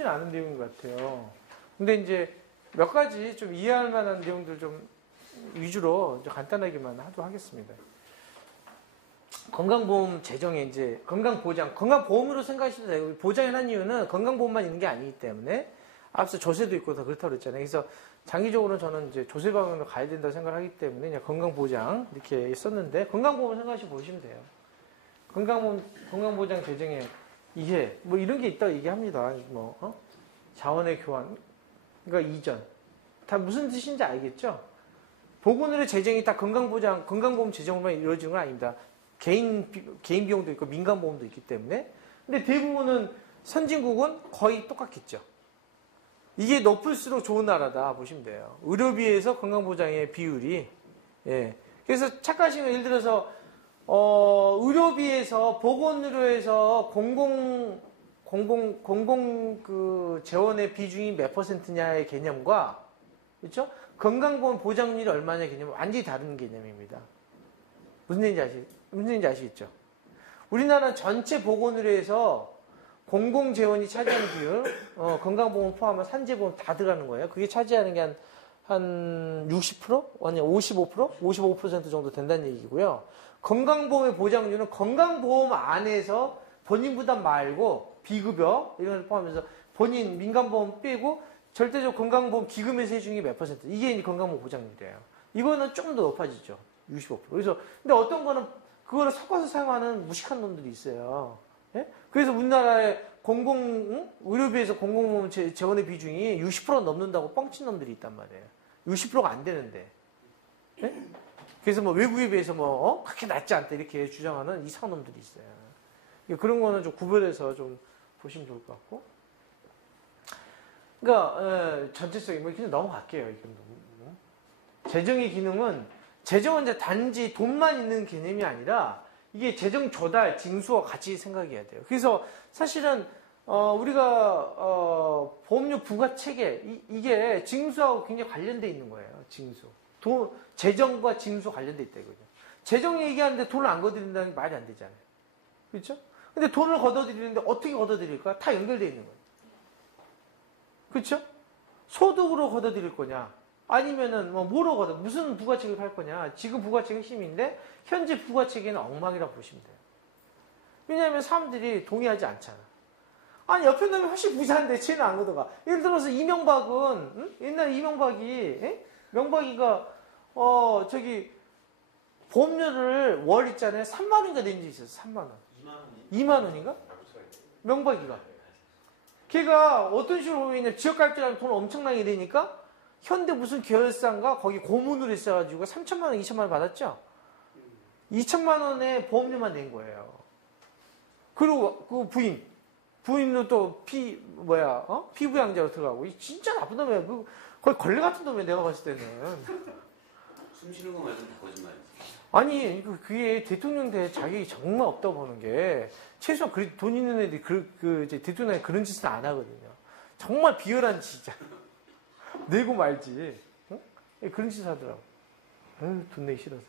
쉽진 않은 내용인 것 같아요. 근데 이제 몇 가지 좀 이해할 만한 내용들 좀 위주로 이제 간단하게만 하도록 하겠습니다. 건강보험 재정에 이제 건강보장, 건강보험으로 생각하셔도 되고, 보장을 한 이유는 건강보험만 있는 게 아니기 때문에 앞서 조세도 있고 다 그렇다고 그랬잖아요. 그래서 장기적으로 저는 이제 조세 방향으로 가야 된다고 생각하기 때문에 그냥 건강보장 이렇게 썼는데, 건강보험 생각하시 보시면 돼요. 건강보장 재정에 이해, 뭐 이런 게 있다고 얘기합니다. 자원의 교환, 그러니까 이전. 다 무슨 뜻인지 알겠죠? 보건의료 재정이 다 건강보험 재정으로만 이루어지는 건 아닙니다. 개인 비용도 있고 민간보험도 있기 때문에. 근데 대부분은 선진국은 거의 똑같겠죠. 이게 높을수록 좋은 나라다 보시면 돼요. 의료비에서 건강보장의 비율이. 예. 그래서 착각하시는 건 예를 들어서 의료비에서 보건의료에서 공공 그 재원의 비중이 몇 %냐의 개념과, 그렇죠? 건강보험 보장률이 얼마냐 개념은 완전히 다른 개념입니다. 무슨 얘기인지 아시겠죠? 우리나라는 전체 보건의료에서 공공재원이 차지하는 비율, 건강보험 포함한 산재보험 다 들어가는 거예요. 그게 차지하는 게 한 60%? 아니, 55%? 55% 정도 된다는 얘기고요. 건강보험의 보장률은 건강보험 안에서 본인 부담 말고 비급여, 이런 걸 포함해서 본인 민간보험 빼고 절대적 건강보험 기금에서 해주는 게 몇 %? 이게 이제 건강보험 보장률이에요. 이거는 조금 더 높아지죠. 65%. 그래서, 근데 어떤 거는 그거를 섞어서 사용하는 무식한 놈들이 있어요. 예? 그래서 우리나라의 의료비에서 공공보험 재원의 비중이 60% 넘는다고 뻥친 놈들이 있단 말이에요. 60%가 안 되는데. 예? 그래서 뭐 외국에 비해서 그렇게 낮지 않다 이렇게 주장하는 이상한 놈들이 있어요. 그런 거는 좀 구별해서 좀 보시면 좋을 것 같고. 그러니까 전체적인 그냥 넘어갈게요. 재정의 기능은 재정은 이제 단지 돈만 있는 개념이 아니라 이게 재정 조달, 징수와 같이 생각해야 돼요. 그래서 사실은 우리가 보험료 부과 체계 이게 징수하고 굉장히 관련돼 있는 거예요. 징수. 재정과 징수 관련돼 있다 이거죠. 재정 얘기하는데 돈을 안 걷어들인다는 게 말이 안 되잖아요. 그렇죠? 근데 돈을 걷어들이는데 어떻게 걷어들일까? 다 연결돼 있는 거예요. 그렇죠? 소득으로 걷어들일 거냐? 아니면은 뭐로 무슨 부가책을 할 거냐? 지금 부가책 핵심인데 현재 부가책에는 엉망이라고 보시면 돼요. 왜냐하면 사람들이 동의하지 않잖아. 아니 옆에 놈이 훨씬 부자인데 쟤는 안 걷어가. 예를 들어서 이명박은 옛날 명박이가 보험료를 월 있잖아요. 3만 원인가 낸 적이 있었어. 3만 원. 2만 원인가? 명박이가. 걔가 어떤 식으로 보면 지역갈등하면 돈 엄청나게 내니까 현대 무슨 계열사인가 거기 고문으로 있어가지고 3천만 원, 2천만 원 받았죠? 2천만 원에 보험료만 낸 거예요. 그리고 그 부인도 또 피부양자로 들어가고 진짜 나쁜 놈이야. 거의 걸레 같은 놈이야 내가 봤을 때는. 숨 쉬는 거 말고는 다 거짓말이지. 아니 그게 대통령 대 자격이 정말 없다고 보는 게 최소한 돈 있는 애들이 이제 대통령이 그런 짓은 안 하거든요. 정말 비열한 짓이잖아. 내고 말지. 응? 그런 짓 하더라고. 돈 내기 싫어서.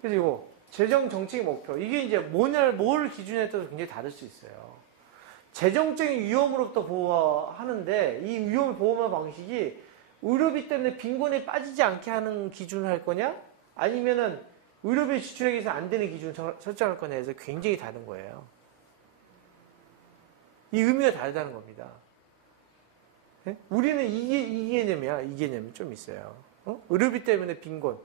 그래서 이거 재정 정책의 목표 이게 이제 뭘 기준에 따라서 굉장히 다를 수 있어요. 재정적인 위험으로부터 보호하는데 이 위험을 보호하는 방식이 의료비 때문에 빈곤에 빠지지 않게 하는 기준을 할 거냐? 아니면은 의료비 지출하기 위해서 안 되는 기준을 설정할 거냐 해서 굉장히 다른 거예요. 이 의미가 다르다는 겁니다. 네? 우리는 이 개념이야. 이 개념이 좀 있어요. 의료비 때문에 빈곤.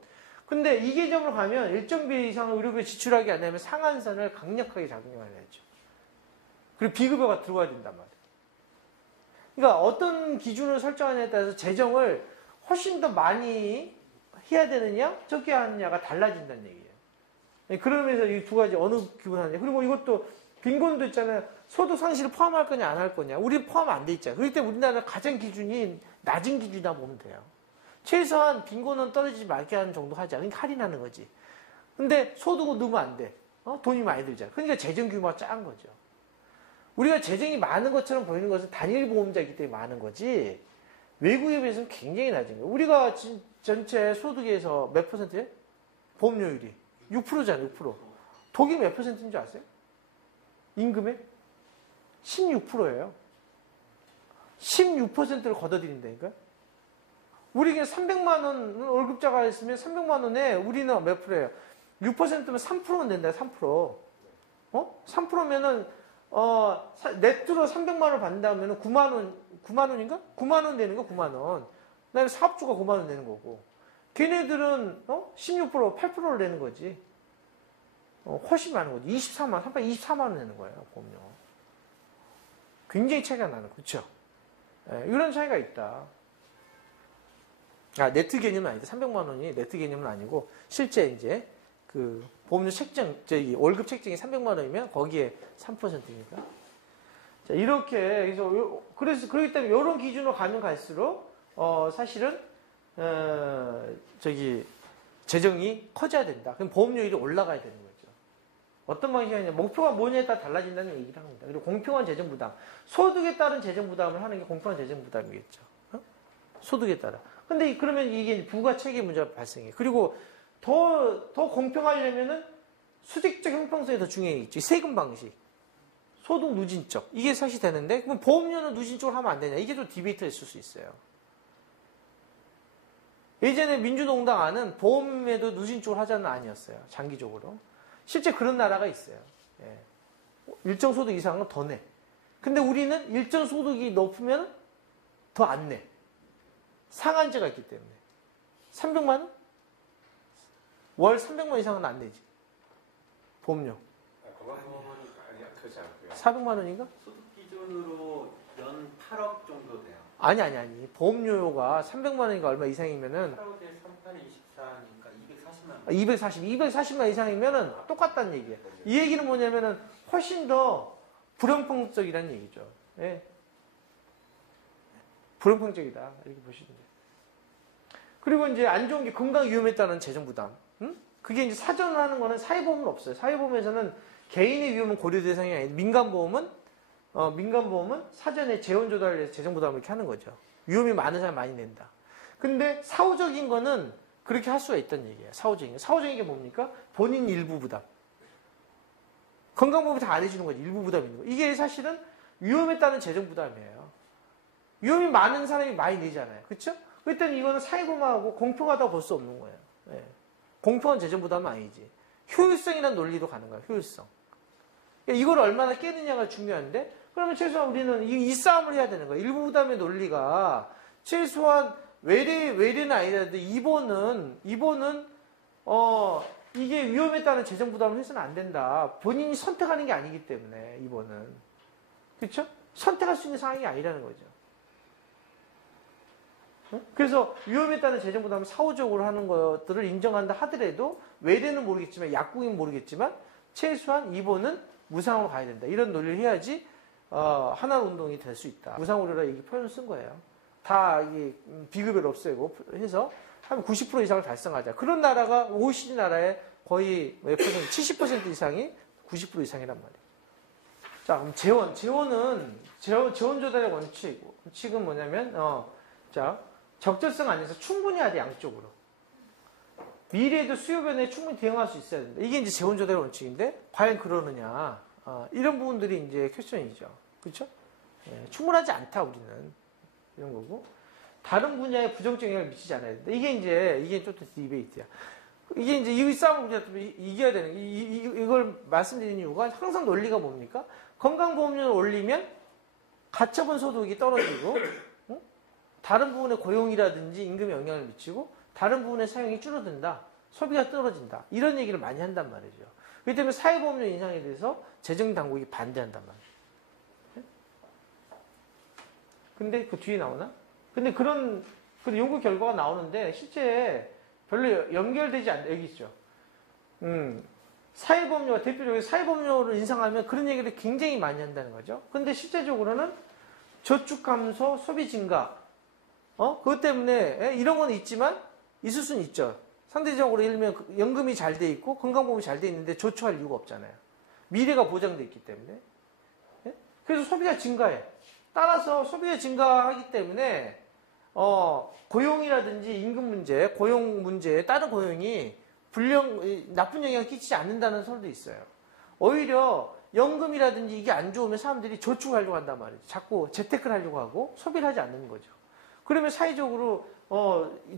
근데 이 개념으로 가면 일정 비율 이상의 의료비 지출하기 안 되면 상한선을 강력하게 작용해야죠. 그리고 비급여가 들어가야 된단 말이에요. 그러니까 어떤 기준을 설정하느냐에 따라서 재정을 훨씬 더 많이 해야 되느냐, 적게 하느냐가 달라진다는 얘기예요. 그러면서 이 두 가지 어느 기분 하느냐. 그리고 이것도 빈곤도 있잖아요. 소득 상실을 포함할 거냐, 안 할 거냐. 우리 포함 안 돼 있잖아요. 그렇기 때문에 우리나라 가장 기준이 낮은 기준이다 보면 돼요. 최소한 빈곤은 떨어지지 말게 하는 정도 하자. 그러니까 할인하는 거지. 근데 소득은 넣으면 안 돼. 돈이 많이 들잖아. 그러니까 재정 규모가 작은 거죠. 우리가 재정이 많은 것처럼 보이는 것은 단일 보험자이기 때문에 많은 거지 외국에 비해서는 굉장히 낮은 거예요. 우리가 전체 소득에서 몇 %예요? 보험료율이 6%잖아요. 6%. 독일 몇 %인 줄 아세요? 임금의 16%예요. 16%를 걷어들인다니까. 우리 그냥 300만 원 월급자가 있으면 300만 원에 우리는 몇 프로예요? 6%면 3%면 된다. 3%. 3%면은 네트로 300만 원을 받는다면 9만 원인가? 9만 원 되는 거 9만 원. 그다음에 사업주가 9만 원 되는 거고. 걔네들은 16% 8%를 내는 거지. 훨씬 많은 거지. 24만 원, 24만 원 내는 거예요. 보험료. 굉장히 차이가 나는 거죠. 이런 차이가 있다. 네트 개념은 아니다. 300만 원이 네트 개념은 아니고 실제 이제 그 보험료 책정, 월급 책정이 300만 원이면 거기에 3%니까. 자, 이렇게 그래서 그렇기 때문에 이런 기준으로 가면 갈수록 사실은 재정이 커져야 된다. 그럼 보험료율이 올라가야 되는 거죠. 어떤 방식이냐, 목표가 뭐냐에 따라 달라진다는 얘기를 합니다. 그리고 공평한 재정 부담, 소득에 따른 재정 부담을 하는 게 공평한 재정 부담이겠죠. 소득에 따라. 근데 그러면 이게 부가체계 문제가 발생해. 그리고 더 공평하려면은 수직적 형평성이 더 중요해있지. 세금 방식, 소득 누진적 이게 사실 되는데 그럼 보험료는 누진적으로 하면 안 되냐? 이게 또 디베이트가 있을 수 있어요. 예전에 민주농당 안은 보험에도 누진적으로 하자는 아니었어요. 장기적으로. 실제 그런 나라가 있어요. 일정 소득 이상은 더 내. 근데 우리는 일정 소득이 높으면 더 안 내. 상한제가 있기 때문에. 300만 원? 월 300만 원 이상은 안 내지. 보험료. 건강보험은 그렇지 않고요. 400만 원인가? 소득 기준으로 연 8억 정도 돼요. 아니. 보험료가 300만 원인가 얼마 이상이면은 8억에 38에 24니까 240만 이상이면은 똑같다는 얘기예요. 이 얘기는 뭐냐면은 훨씬 더 불형평적이라는 얘기죠. 예. 불형평적이다. 이렇게 보시면 돼요. 그리고 이제 안 좋은 게 건강 위험에 따른 재정 부담. 그게 이제 사전을 하는 거는 사회보험은 없어요. 사회보험에서는 개인의 위험은 고려 대상이 아니고 민간보험은 사전에 재원 조달을 해서 재정 부담을 이렇게 하는 거죠. 위험이 많은 사람 많이 낸다. 근데 사후적인 거는 그렇게 할 수가 있다는 얘기예요. 사후적인 게 뭡니까? 본인 일부 부담. 건강보험이 다 안 해주는 거지. 일부 부담 있는 거. 이게 사실은 위험에 따른 재정 부담이에요. 위험이 많은 사람이 많이 내잖아요. 그렇죠? 그랬더니 이거는 사회보험하고 공평하다고 볼 수 없는 거예요. 공평한 재정 부담은 아니지. 효율성이라는 논리로 가는 거예요. 효율성. 이걸 얼마나 깨느냐가 중요한데 그러면 최소한 우리는 이 싸움을 해야 되는 거예요. 일부 부담의 논리가 최소한 외래는 아니라도 이번은 이게 위험에 따른 재정 부담을 해서는 안 된다. 본인이 선택하는 게 아니기 때문에 이번은. 그렇죠? 선택할 수 있는 상황이 아니라는 거죠. 그래서 위험에 따른 재정 부담을 사후적으로 하는 것들을 인정한다 하더라도 외래는 모르겠지만 약국인 모르겠지만 최소한 입원은 무상으로 가야 된다. 이런 논리를 해야지 하나의 운동이 될 수 있다. 무상의료라 이게 표현을 쓴 거예요. 다 이게 비급여를 없애고 해서 한 90% 이상을 달성하자. 그런 나라가 OECD 나라의 거의 몇 퍼센트, 70% 이상이 90% 이상이란 말이에요. 자, 그럼 재원은 재원 조달의 원칙은 뭐냐면 적절성 안에서 충분히 해야 돼, 양쪽으로. 미래에도 수요 변화에 충분히 대응할 수 있어야 된다. 이게 이제 재원 조달의 원칙인데 과연 그러느냐? 이런 부분들이 이제 퀘스천이죠. 그렇죠? 충분하지 않다 우리는 이런 거고 다른 분야에 부정적 영향을 미치지 않아야 된다. 이게 또 디베이트야. 이게 이제 이 싸움을 우리가 이겨야 되는 이걸 말씀드리는 이유가 항상 논리가 뭡니까? 건강보험료를 올리면 가처분 소득이 떨어지고 다른 부분의 고용이라든지 임금에 영향을 미치고 다른 부분의 사용이 줄어든다. 소비가 떨어진다. 이런 얘기를 많이 한단 말이죠. 그렇기 때문에 사회보험료 인상에 대해서 재정당국이 반대한단 말이에요. 근데 그 뒤에 나오나? 근데 그런 연구 결과가 나오는데 실제 별로 연결되지 않는 여기 있죠. 사회보험료가 대표적으로 사회보험료를 인상하면 그런 얘기를 굉장히 많이 한다는 거죠. 근데 실제적으로는 저축 감소, 소비 증가 그것 때문에 이런 건 있지만 있을 수는 있죠. 상대적으로 예를 들면 연금이 잘 돼 있고 건강보험이 잘 돼 있는데 저축할 이유가 없잖아요. 미래가 보장돼 있기 때문에. 그래서 소비가 증가해. 따라서 소비가 증가하기 때문에 고용이라든지 임금 문제, 고용 문제에 다른 고용이 나쁜 영향을 끼치지 않는다는 설도 있어요. 오히려 연금이라든지 이게 안 좋으면 사람들이 저축하려고 한단 말이죠. 자꾸 재테크를 하려고 하고 소비를 하지 않는 거죠. 그러면 사회적으로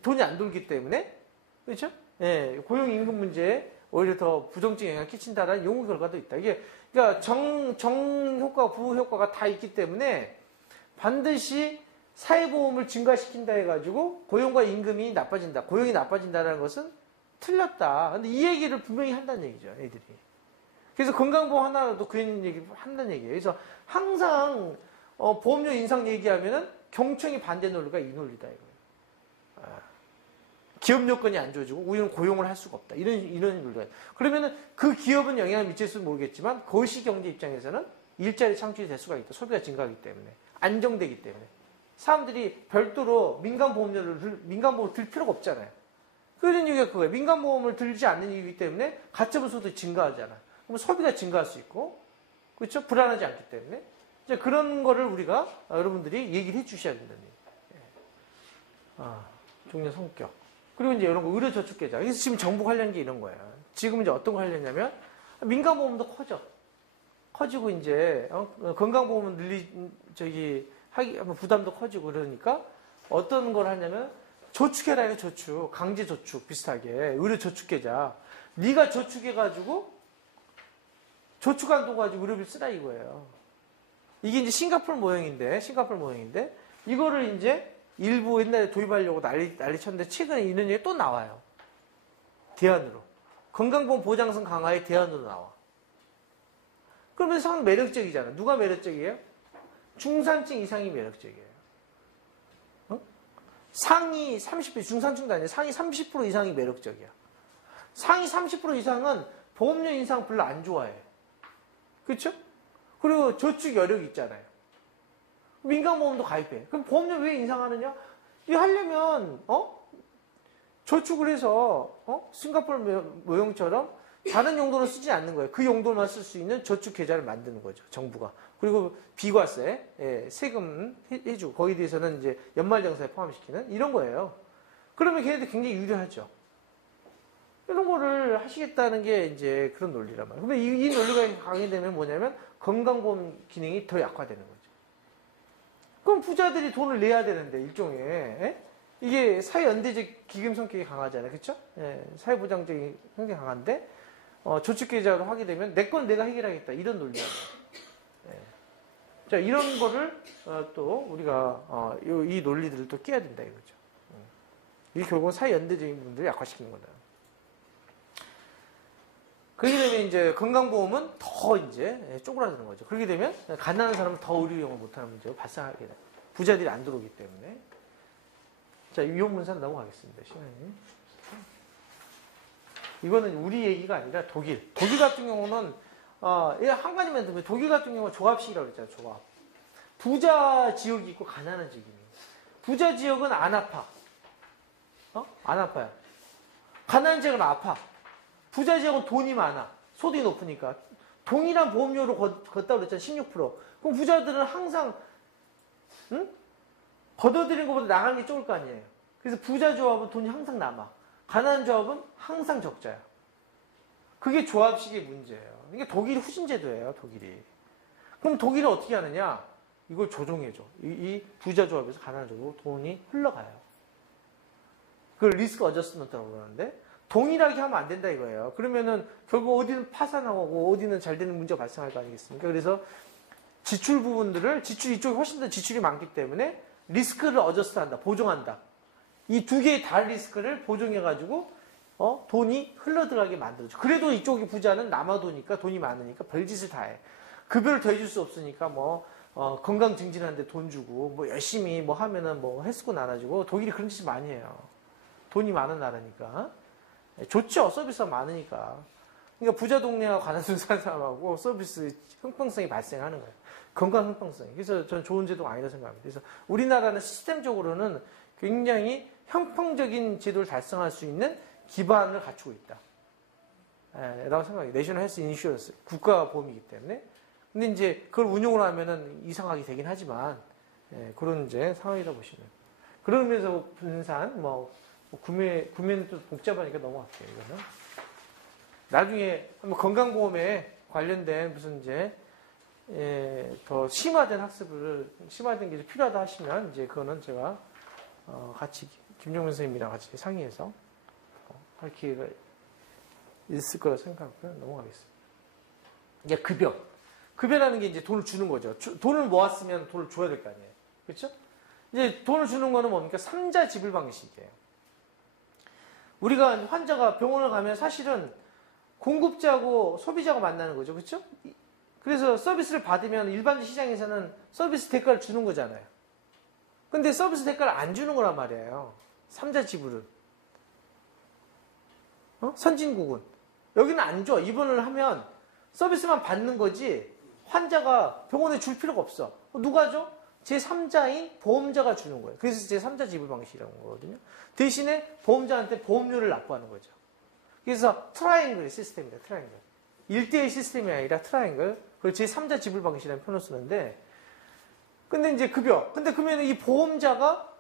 돈이 안 돌기 때문에 그렇죠? 예, 고용 임금 문제에 오히려 더 부정적 영향을 끼친다라는 연구 결과도 있다. 이게 그러니까 정 효과, 부 효과가 다 있기 때문에 반드시 사회보험을 증가시킨다 해가지고 고용과 임금이 나빠진다, 고용이 나빠진다는 것은 틀렸다. 근데 이 얘기를 분명히 한다는 얘기죠, 애들이. 그래서 건강보험 하나라도 그 얘기 한다는 얘기예요. 그래서 항상 보험료 인상 얘기하면은 경청이 반대 논리가 이 논리다 이거예요. 기업 여건이 안 좋아지고 우리는 고용을 할 수가 없다. 이런 논리가. 그러면은 그 기업은 영향을 미칠지 모르겠지만 거시 경제 입장에서는 일자리 창출이 될 수가 있다. 소비가 증가하기 때문에 안정되기 때문에 사람들이 별도로 민간보험을 들 필요가 없잖아요. 그런 이유가 그거예요. 민간보험을 들지 않는 이유이기 때문에 가처분 소득이 증가하잖아. 그럼 소비가 증가할 수 있고, 그렇죠? 불안하지 않기 때문에. 이제 그런 거를 우리가 여러분들이 얘기를 해 주셔야 된다는 얘기예요. 종료 성격. 그리고 이제 이런 거 의료저축계좌. 그래서 지금 정부 관련 게 이런 거예요. 지금 이제 어떤 거 하려냐면 민간보험도 커지고 이제 건강보험은 부담도 커지고 그러니까 어떤 걸 하냐면 저축해라 해요. 저축, 강제저축 비슷하게 의료저축계좌. 네가 저축해가지고 저축한 돈 가지고 의료비를 쓰라 이거예요. 이게 이제 싱가포르 모형인데 이거를 이제 일부 옛날에 도입하려고 난리 쳤는데 최근에 이런 얘기 또 나와요. 대안으로. 건강보험 보장성 강화의 대안으로 나와. 그러면 상 매력적이잖아. 누가 매력적이에요? 중산층 이상이 매력적이에요. 상위 30%, 중산층도 아니에요. 상위 30% 이상이 매력적이야. 상위 30% 이상은 보험료 인상 별로 안 좋아해. 그렇죠? 그리고 저축 여력이 있잖아요. 민간보험도 가입해. 그럼 보험료 왜 인상하느냐? 이거 하려면 저축을 해서 싱가포르 모형처럼 다른 용도로 쓰지 않는 거예요. 그 용도만 쓸 수 있는 저축 계좌를 만드는 거죠. 정부가. 그리고 비과세, 세금 해주고 거기에 대해서는 이제 연말정산에 포함시키는 이런 거예요. 그러면 걔네들 굉장히 유리하죠. 이런 거를 하시겠다는 게 이제 그런 논리란 말이에요. 근데 이 논리가 강화되면 뭐냐면 건강보험 기능이 더 약화되는 거죠. 그럼 부자들이 돈을 내야 되는데 일종의 이게 사회연대적 기금 성격이 강하잖아요. 그렇죠? 사회보장적인 성격이 강한데 저축계좌로 하게 되면 내 건 내가 해결하겠다. 이런 논리예요. 자, 이런 거를 또 우리가 이 논리들을 또 깨야 된다 이거죠. 이게 결국은 사회연대적인 부분들을 약화시키는 거다. 그렇게 되면 이제 건강보험은 더 이제 쪼그라드는 거죠. 그렇게 되면 가난한 사람은 더 의료 이용을 못하는 문제가 발생하게 됩니다. 부자들이 안 들어오기 때문에. 자, 위험문서는 넘어가겠습니다. 시간이. 이거는 우리 얘기가 아니라 독일. 독일 같은 경우는 한 가지만 들면 독일 같은 경우는 조합식이라고 그랬잖아요. 조합. 부자 지역이 있고 가난한 지역이 있는 거예요. 부자 지역은 안 아파. 안 아파요. 가난한 지역은 아파. 부자 지역은 돈이 많아. 소득이 높으니까. 동일한 보험료로 걷다 그랬잖아요. 16%. 그럼 부자들은 항상 걷어들인 것보다 나가는 게 적을 거 아니에요. 그래서 부자 조합은 돈이 항상 남아. 가난한 조합은 항상 적자야. 그게 조합식의 문제예요. 이게 독일이 후진제도예요. 독일이. 그럼 독일은 어떻게 하느냐? 이걸 조정해줘. 이 부자 조합에서 가난한 조합으로 돈이 흘러가요. 그걸 리스크 어저스먼트라고 그러는데 동일하게 하면 안 된다 이거예요. 그러면은 결국 어디는 파산하고 어디는 잘 되는 문제가 발생할 거 아니겠습니까? 그래서 지출 부분들을 지출 이쪽이 훨씬 더 지출이 많기 때문에 리스크를 어저스트한다, 보정한다. 이 두 개의 다른 리스크를 보정해가지고 돈이 흘러들어가게 만들어줘. 그래도 이쪽이 부자는 남아도니까 돈이 많으니까 별짓을 다 해. 급여를 더 해줄 수 없으니까 건강 증진하는데 돈 주고 열심히 하면은 헬스코 나눠주고 독일이 그런 짓을 많이 해요. 돈이 많은 나라니까. 좋죠. 서비스가 많으니까. 그러니까 부자 동네와 가난한 사람하고 서비스 형평성이 발생하는 거예요. 건강 형평성이. 그래서 저는 좋은 제도가 아니라고 생각합니다. 그래서 우리나라는 시스템적으로는 굉장히 형평적인 제도를 달성할 수 있는 기반을 갖추고 있다. 라고 생각해요. 내셔널 헬스 인슈런스. 국가보험이기 때문에. 근데 이제 그걸 운용을 하면은 이상하게 되긴 하지만, 그런 이제 상황이다 보시면. 그러면서 분산, 구매는 또 복잡하니까 넘어갈게요, 이거는. 나중에 한번 건강보험에 관련된 무슨 이제 더 심화된 학습을 심화된 게 필요하다 하시면 이제 그거는 제가 같이 김종민 선생님이랑 같이 상의해서 할 기회가 있을 거라 생각하고요. 넘어가겠습니다. 이제 급여라는 게 이제 돈을 주는 거죠. 돈을 모았으면 돈을 줘야 될 거 아니에요. 그렇죠? 이제 돈을 주는 거는 뭡니까? 삼자 지불 방식이에요. 우리가 환자가 병원을 가면 사실은 공급자하고 소비자가 만나는 거죠. 그렇죠? 그래서 서비스를 받으면 일반 시장에서는 서비스 대가를 주는 거잖아요. 근데 서비스 대가를 안 주는 거란 말이에요. 삼자 지불은. 선진국은. 여기는 안 줘. 입원을 하면 서비스만 받는 거지 환자가 병원에 줄 필요가 없어. 누가 줘? 제3자인 보험자가 주는 거예요. 그래서 제3자 지불 방식이라는 거거든요. 대신에 보험자한테 보험료를 납부하는 거죠. 그래서 트라이앵글 시스템입니다. 트라이앵글. 1대1 시스템이 아니라 트라이앵글. 그걸 제3자 지불 방식이라는 표현을 쓰는데 근데 이제 급여. 근데 그러면 이 보험자가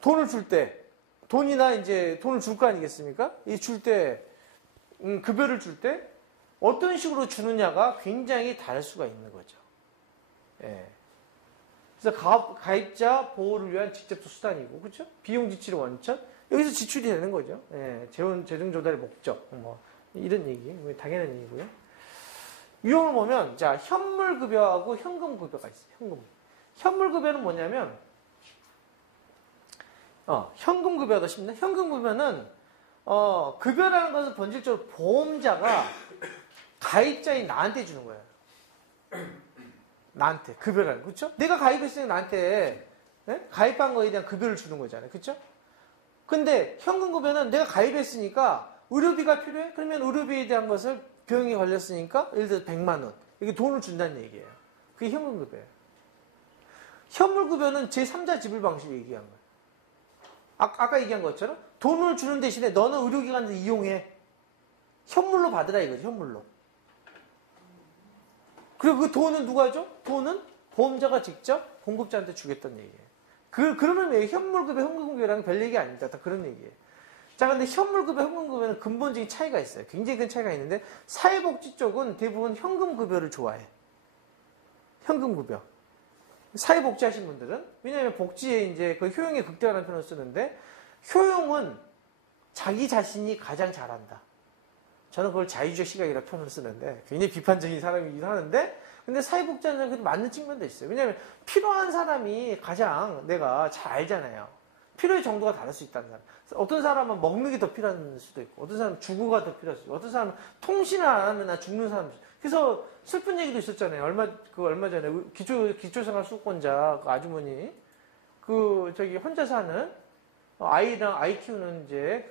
돈을 줄 때 돈이나 이제 돈을 줄 거 아니겠습니까? 이 줄 때 급여를 줄 때 어떤 식으로 주느냐가 굉장히 다를 수가 있는 거죠. 예. 그래서 가입자 보호를 위한 직접적 수단이고, 그렇죠? 비용 지출의 원천 여기서 지출이 되는 거죠. 예. 재정 조달의 목적, 뭐 이런 얘기, 당연한 얘기고요. 유형을 보면 자 현물 급여하고 현금 급여가 있어요. 현물 급여는 뭐냐면 현금 급여도 쉽니다. 현금 급여는 급여라는 것은 본질적으로 보험자가 가입자인 나한테 주는 거예요. 나한테 급여라는, 그렇죠? 내가 가입했으니까 나한테 가입한 거에 대한 급여를 주는 거잖아요, 그렇죠? 근데 현금 급여는 내가 가입했으니까 의료비가 필요해? 그러면 의료비에 대한 것을 병이 걸렸으니까 예를 들어서 100만 원 이게 돈을 준다는 얘기예요. 그게 현금 급여예요. 현물 급여는 제3자 지불 방식을 얘기한 거예요. 아까 얘기한 것처럼 돈을 주는 대신에 너는 의료기관에서 이용해. 현물로 받으라 이거죠. 현물로. 그리고 그 돈은 누가 줘? 돈은 보험자가 직접 공급자한테 주겠다는 얘기예요. 그러면 왜 현물급여, 현금급여랑 별 얘기 아닙니다. 다 그런 얘기예요. 자, 근데 현물급여, 현금급여는 근본적인 차이가 있어요. 굉장히 큰 차이가 있는데 사회복지 쪽은 대부분 현금급여를 좋아해. 현금급여. 사회복지 하신 분들은 왜냐하면 복지에 이제 그 효용의 극대화라는 표현을 쓰는데 효용은 자기 자신이 가장 잘한다. 저는 그걸 자유주의 시각이라고 표현을 쓰는데 굉장히 비판적인 사람이긴 하는데 근데 사회복지하는 그래도 맞는 측면도 있어요. 왜냐하면 필요한 사람이 가장 내가 잘 알잖아요. 필요의 정도가 다를 수 있다는 사람. 어떤 사람은 먹는 게 더 필요한 수도 있고 어떤 사람은 주거가 더 필요할 수도 있고 어떤 사람은 통신을 안 하면 나 죽는 사람도 있고 그래서 슬픈 얘기도 있었잖아요. 얼마 전에 기초생활 수급권자 그 아주머니 저기 혼자 사는 아이랑 아이 키우는 이제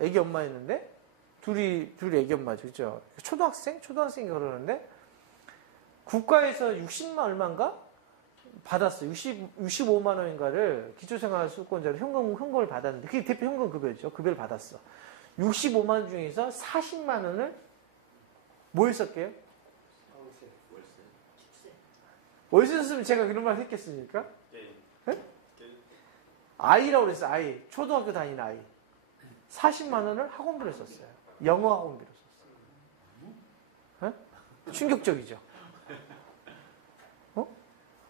애기 엄마였는데 둘이 애기 엄마죠. 그죠? 초등학생이 그러는데 국가에서 60만 얼마인가 받았어요. 65만 원인가를 기초생활 수급권자로 현금을 받았는데 그게 대표 현금 급여죠. 급여를 받았어. 65만 원 중에서 40만 원을 뭐 했었게요? 월세 썼으면 제가 그런 말 했겠습니까? 네? 아이라고 그랬어요. 아이. 초등학교 다니는 아이. 40만 원을 학원비로 썼어요. 영어 학원비로 썼어요. 네? 충격적이죠.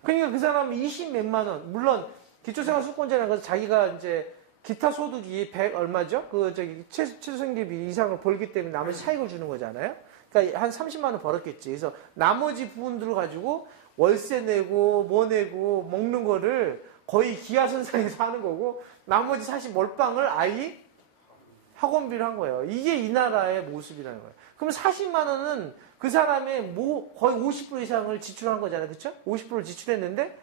그러니까 그 사람은 20 몇만 원. 물론 기초생활 수급권자라는 것은 자기가 이제 기타 소득이 100 얼마죠? 최저생계비 이상을 벌기 때문에 나머지 차익을 주는 거잖아요. 그러니까 한 30만 원 벌었겠지. 그래서 나머지 부분들을 가지고 월세 내고 뭐 내고 먹는 거를 거의 기하선상에서 하는 거고 나머지 사실 몰빵을 아이 학원비를 한 거예요. 이게 이 나라의 모습이라는 거예요. 그럼 40만 원은 그 사람의 거의 50% 이상을 지출한 거잖아요. 그렇죠? 50%를 지출했는데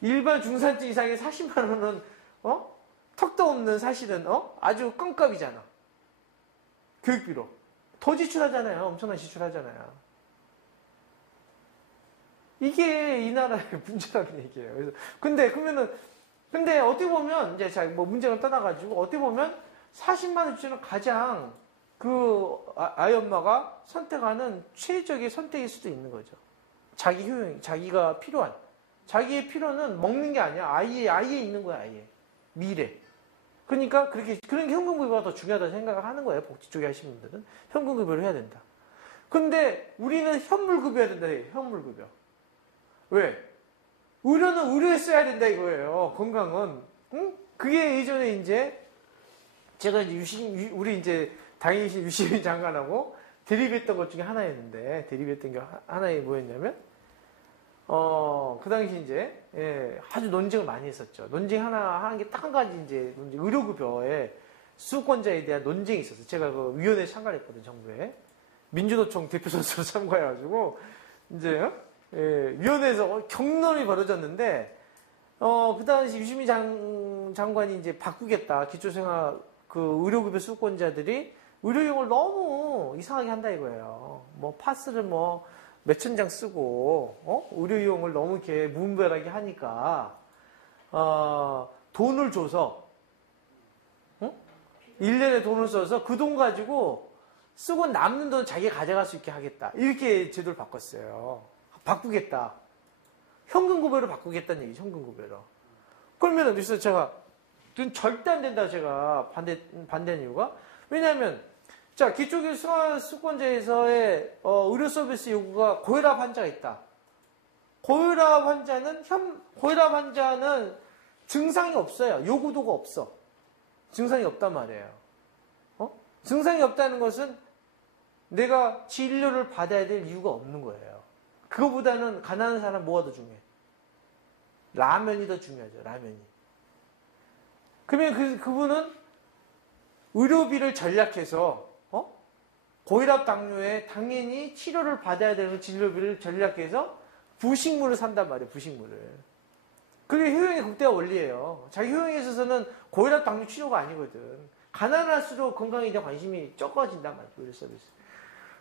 일반 중산층 이상의 40만 원은 턱도 없는 사실은 아주 껌값이잖아. 교육비로. 더 지출하잖아요. 엄청난 지출하잖아요. 이게 이 나라의 문제라는 얘기예요. 그래서 근데 어떻게 보면 이제 뭐 문제가 떠나가지고 어떻게 보면 40만 원 주는 가장 아이 엄마가 선택하는 최적의 선택일 수도 있는 거죠. 자기 효용, 자기가 필요한. 자기의 필요는 먹는 게 아니야. 아이에 있는 거야, 아이에. 미래. 그러니까 그런 게 현금급여가 더 중요하다고 생각을 하는 거예요. 복지 쪽에 하시는 분들은. 현금급여를 해야 된다. 근데 우리는 현물급여야 된다, 현물급여. 왜? 의료는 의료에 써야 된다 이거예요. 건강은. 응? 그게 예전에 이제 제가 이제 우리 이제 당연히 유시민 장관하고 대립했던 것 중에 하나였는데, 대립했던 게 하나에 뭐였냐면, 그 당시 이제, 예, 아주 논쟁을 많이 했었죠. 논쟁 하는 게 딱 한 가지 이제, 의료급여에 수권자에 대한 논쟁이 있었어요. 제가 그 위원회에 참가를 했거든요, 정부에. 민주노총 대표 선수로 참가해가지고, 이제, 예, 위원회에서 격론이 벌어졌는데, 그 당시 유시민 장관이 이제 바꾸겠다. 기초생활, 그 의료급여 수권자들이 의료용을 너무 이상하게 한다 이거예요. 뭐, 파스를 뭐, 몇천 장 쓰고, 의료용을 너무 이렇게 무분별하게 하니까, 돈을 줘서, 1년에 돈을 써서 그 돈 가지고 쓰고 남는 돈 자기가 가져갈 수 있게 하겠다. 이렇게 제도를 바꿨어요. 바꾸겠다. 현금급여로 바꾸겠다는 얘기죠, 현금급여로. 그러면, 그래서 제가, 절대 안 된다, 제가 반대한 이유가. 왜냐하면, 자, 기초생활수권자에서의 의료 서비스 요구가 고혈압 환자가 있다. 고혈압 환자는 증상이 없어요. 요구도가 없어. 증상이 없단 말이에요. 증상이 없다는 것은 내가 진료를 받아야 될 이유가 없는 거예요. 그거보다는 가난한 사람 뭐가 더 중요해? 라면이 더 중요하죠, 라면이. 그러면 그분은 의료비를 전략해서 고혈압 당뇨에 당연히 치료를 받아야 되는 진료비를 전략해서 부식물을 산단 말이에요, 부식물을. 그게 효용의 극대화 원리예요. 자기 효용에 있어서는 고혈압 당뇨 치료가 아니거든. 가난할수록 건강에 대한 관심이 적어진단 말이에요, 의료 서비스.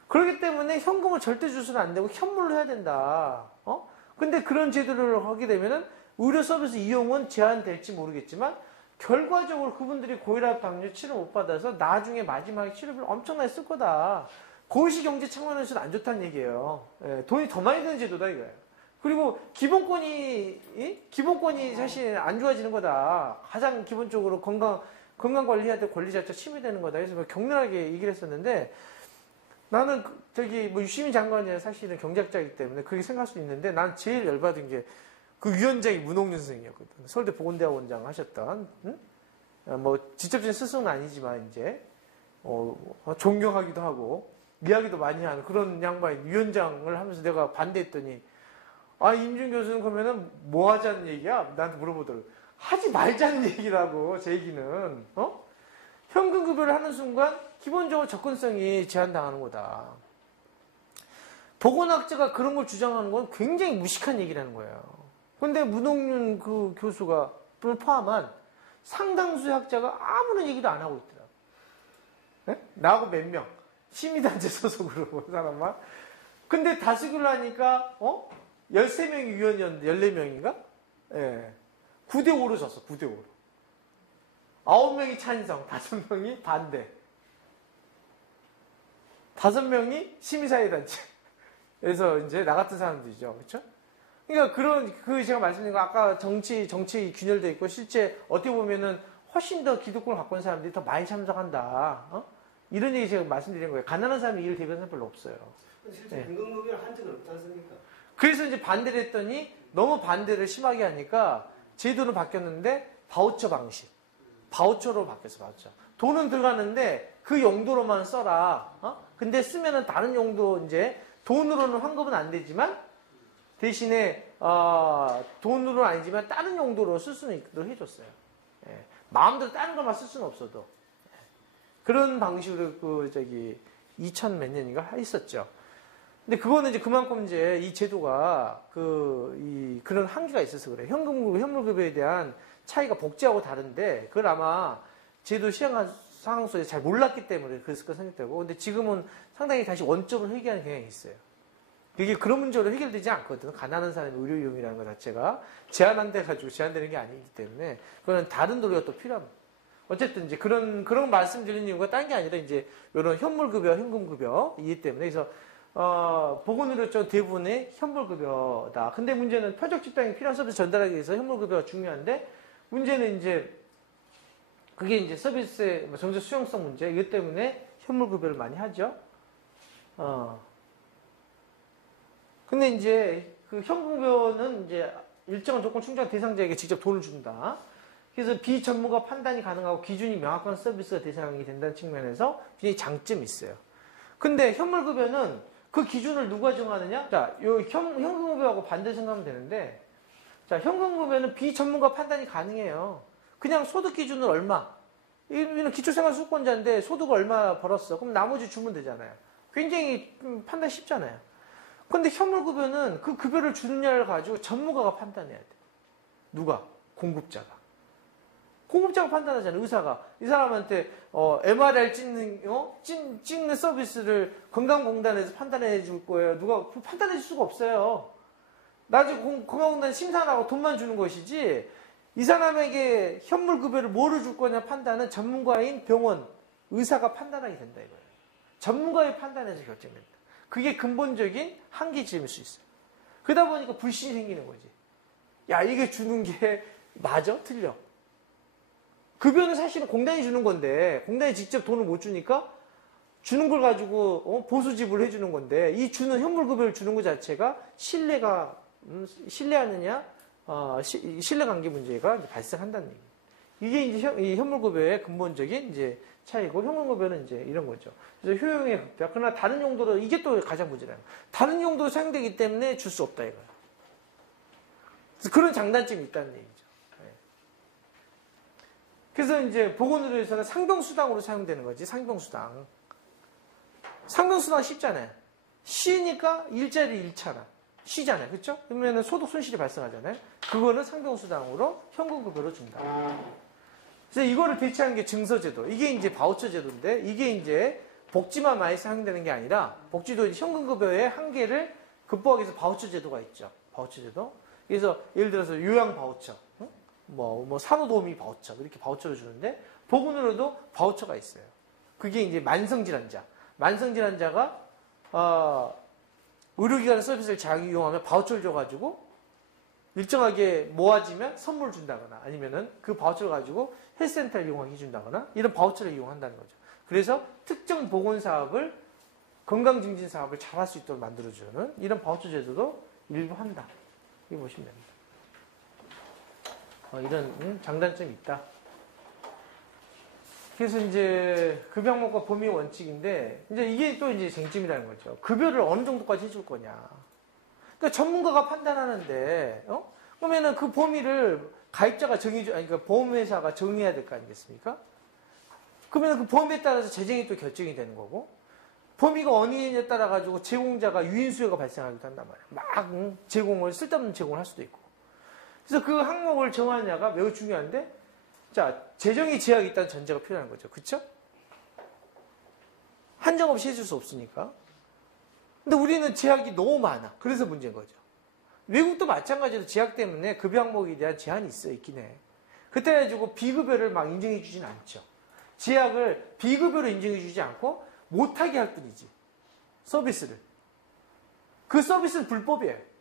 그렇기 때문에 현금을 절대 주서는 안 되고 현물로 해야 된다. 근데 그런 제도를 하게 되면은 의료 서비스 이용은 제한될지 모르겠지만 결과적으로 그분들이 고혈압 당뇨 치료 못 받아서 나중에 마지막에 치료비를 엄청나게 쓸 거다. 고시경제 측면에서는 안 좋다는 얘기예요. 예, 돈이 더 많이 드는 제도다 이거예요. 그리고 기본권이 사실 안 좋아지는 거다. 가장 기본적으로 건강 관리해야 될 권리 자체가 침해되는 거다. 그래서 격렬하게 얘기를 했었는데 나는 뭐 유시민 장관이 사실은 경제학자이기 때문에 그렇게 생각할 수 있는데 난 제일 열받은 게 그 위원장이 문홍윤 선생이었거든. 서울대 보건대학원장 하셨던, 응? 뭐, 직접적인 스승은 아니지만, 이제, 존경하기도 하고, 이야기도 많이 하는 그런 양반이 위원장을 하면서 내가 반대했더니, 임준 교수는 그러면은 뭐 하자는 얘기야? 나한테 물어보더라고. 하지 말자는 얘기라고, 제 얘기는, 현금급여를 하는 순간, 기본적으로 접근성이 제한당하는 거다. 보건학자가 그런 걸 주장하는 건 굉장히 무식한 얘기라는 거예요. 근데 문홍윤 그 교수가 포함한 상당수의 학자가 아무런 얘기도 안 하고 있더라고. 네? 나하고 몇 명. 시민단체 소속으로 본 사람만. 근데 다수결을 하니까, 13명이 위원이었는데, 14명인가? 예. 9대5로 졌어, 9대5로. 9명이 찬성, 5명이 반대. 5명이 시민사회단체. 그래서 이제 나 같은 사람들이죠. 그쵸? 그러니까 제가 말씀드린 거 아까 정치 균열돼 있고 실제 어떻게 보면은 훨씬 더 기득권을 갖고 있는 사람들이 더 많이 참석한다. 이런 얘기 제가 말씀드린 거예요. 가난한 사람이 이를 대변한 사람 별로 없어요. 실제 현금급여를 한 적은 없지 않습니까? 그래서 이제 반대를 했더니 너무 반대를 심하게 하니까 제도는 바뀌었는데 바우처 방식. 바우처로 바뀌었어, 바우처. 돈은 들어가는데 그 용도로만 써라. 근데 쓰면은 다른 용도 이제 돈으로는 환급은 안 되지만 대신에 돈으로는 아니지만 다른 용도로 쓸 수는 있도록 해줬어요. 예. 마음대로 다른 것만 쓸 수는 없어도 예. 그런 방식으로 2000 몇 년인가 있었죠. 근데 그거는 이제 그만큼 이제 이 제도가 그런 한계가 있어서 그래. 현물급여에 대한 차이가 복지하고 다른데 그걸 아마 제도 시행 상황 속에 잘 몰랐기 때문에 그랬을 거 생각되고 근데 지금은 상당히 다시 원점을 회귀하는 경향이 있어요. 이게 그런 문제로 해결되지 않거든. 가난한 사람의 의료 이용이라는 것 자체가 제한되는 게 아니기 때문에 그거는 다른 노력이 또 필요합니다. 어쨌든 이제 그런 말씀 드리는 이유가 딴 게 아니라 이제 이런 현물급여, 현금급여 이해 때문에 그래서 보건의료 대부분의 현물급여다. 근데 문제는 표적 집단이 필요한 서비스 전달하기 위해서 현물급여가 중요한데 문제는 이제 그게 이제 서비스의 정책 수용성 문제 이것 때문에 현물급여를 많이 하죠. 근데 이제 그 현금급여는 이제 일정한 조건 충족한 대상자에게 직접 돈을 준다. 그래서 비전문가 판단이 가능하고 기준이 명확한 서비스가 대상이 된다는 측면에서 굉장히 장점이 있어요. 근데 현물급여는 그 기준을 누가 정하느냐? 자, 요 현금급여하고 반대 생각하면 되는데, 자, 현금급여는 비전문가 판단이 가능해요. 그냥 소득 기준은 얼마? 이는 기초생활수급권자인데 소득을 얼마 벌었어? 그럼 나머지 주면 되잖아요. 굉장히 판단 쉽잖아요. 근데 현물급여는 그 급여를 주느냐를 가지고 전문가가 판단해야 돼. 누가? 공급자가. 공급자가 판단하잖아요. 의사가. 이 사람한테 MRI 찍는 서비스를 건강공단에서 판단해 줄 거예요. 누가 판단해 줄 수가 없어요. 나중에 건강공단이 심사하고 돈만 주는 것이지 이 사람에게 현물급여를 뭐를 줄 거냐 판단은 전문가인 병원, 의사가 판단하게 된다 이거예요. 전문가의 판단에서 결정된다. 그게 근본적인 한계점일 수 있어요. 그러다 보니까 불신이 생기는 거지. 야, 이게 주는 게 맞아? 틀려? 급여는 사실은 공단이 주는 건데 공단이 직접 돈을 못 주니까 주는 걸 가지고 보수 지불을 해주는 건데 이 주는 현물급여를 주는 것 자체가 신뢰하느냐 신뢰관계 문제가 이제 발생한다는 얘기. 이게 이제 이 현물급여의 근본적인 이제 차이고 현금급여는 이제 이런 거죠. 그래서 효용의 극대화. 그러나 다른 용도로 이게 또 가장 문제라는 거예요. 다른 용도로 사용되기 때문에 줄 수 없다 이거예요. 그래서 그런 장단점이 있다는 얘기죠. 그래서 이제 보건의료에서는 상병수당으로 사용되는 거지. 상병수당. 상병수당 쉽잖아요. 쉬니까 일자리 일차나 쉬잖아요. 그렇죠? 그러면 소득 손실이 발생하잖아요. 그거는 상병수당으로 현금급여로 준다. 그래서 이거를 대체하는 게 증서제도. 이게 이제 바우처 제도인데 이게 이제 복지만 많이 사용되는 게 아니라 복지도 이제 현금급여의 한계를 극복하기 위해서 바우처 제도가 있죠. 바우처 제도. 그래서 예를 들어서 요양 바우처. 뭐 산후도우미 바우처 이렇게 바우처를 주는데 보건으로도 바우처가 있어요. 그게 이제 만성질환자가 의료기관 서비스를 자기 이용하면 바우처를 줘가지고 일정하게 모아지면 선물 준다거나 아니면은 그 바우처를 가지고 헬스센터를 이용하게 해준다거나 이런 바우처를 이용한다는 거죠. 그래서 특정 보건 사업을 건강증진 사업을 잘할 수 있도록 만들어주는 이런 바우처 제도도 일부 한다. 이거 보시면 됩니다. 이런 장단점이 있다. 그래서 이제 급여 항목과 범위 원칙인데 이제 이게 또 이제 쟁점이라는 거죠. 급여를 어느 정도까지 해줄 거냐. 그러니까 전문가가 판단하는데 그러면은 그 범위를 가입자가 그러니까 보험회사가 정해야 될 거 아니겠습니까? 그러면 그 범위에 따라서 재정이 또 결정이 되는 거고 범위가 어느냐에 따라 가지고 제공자가 유인수요가 발생하기도 한단 말이에요. 막 제공을 쓸데없는 제공을 할 수도 있고. 그래서 그 항목을 정하느냐가 매우 중요한데, 자, 재정이 제약이 있다는 전제가 필요한 거죠. 그쵸? 한정 없이 해줄 수 없으니까. 근데 우리는 제약이 너무 많아. 그래서 문제인 거죠. 외국도 마찬가지로 제약 때문에 급여 항목에 대한 제한이 있긴 해. 그때 가지고 비급여를 막 인정해 주진 않죠. 제약을 비급여로 인정해 주지 않고 못하게 할 뿐이지. 서비스를. 그 서비스는 불법이에요.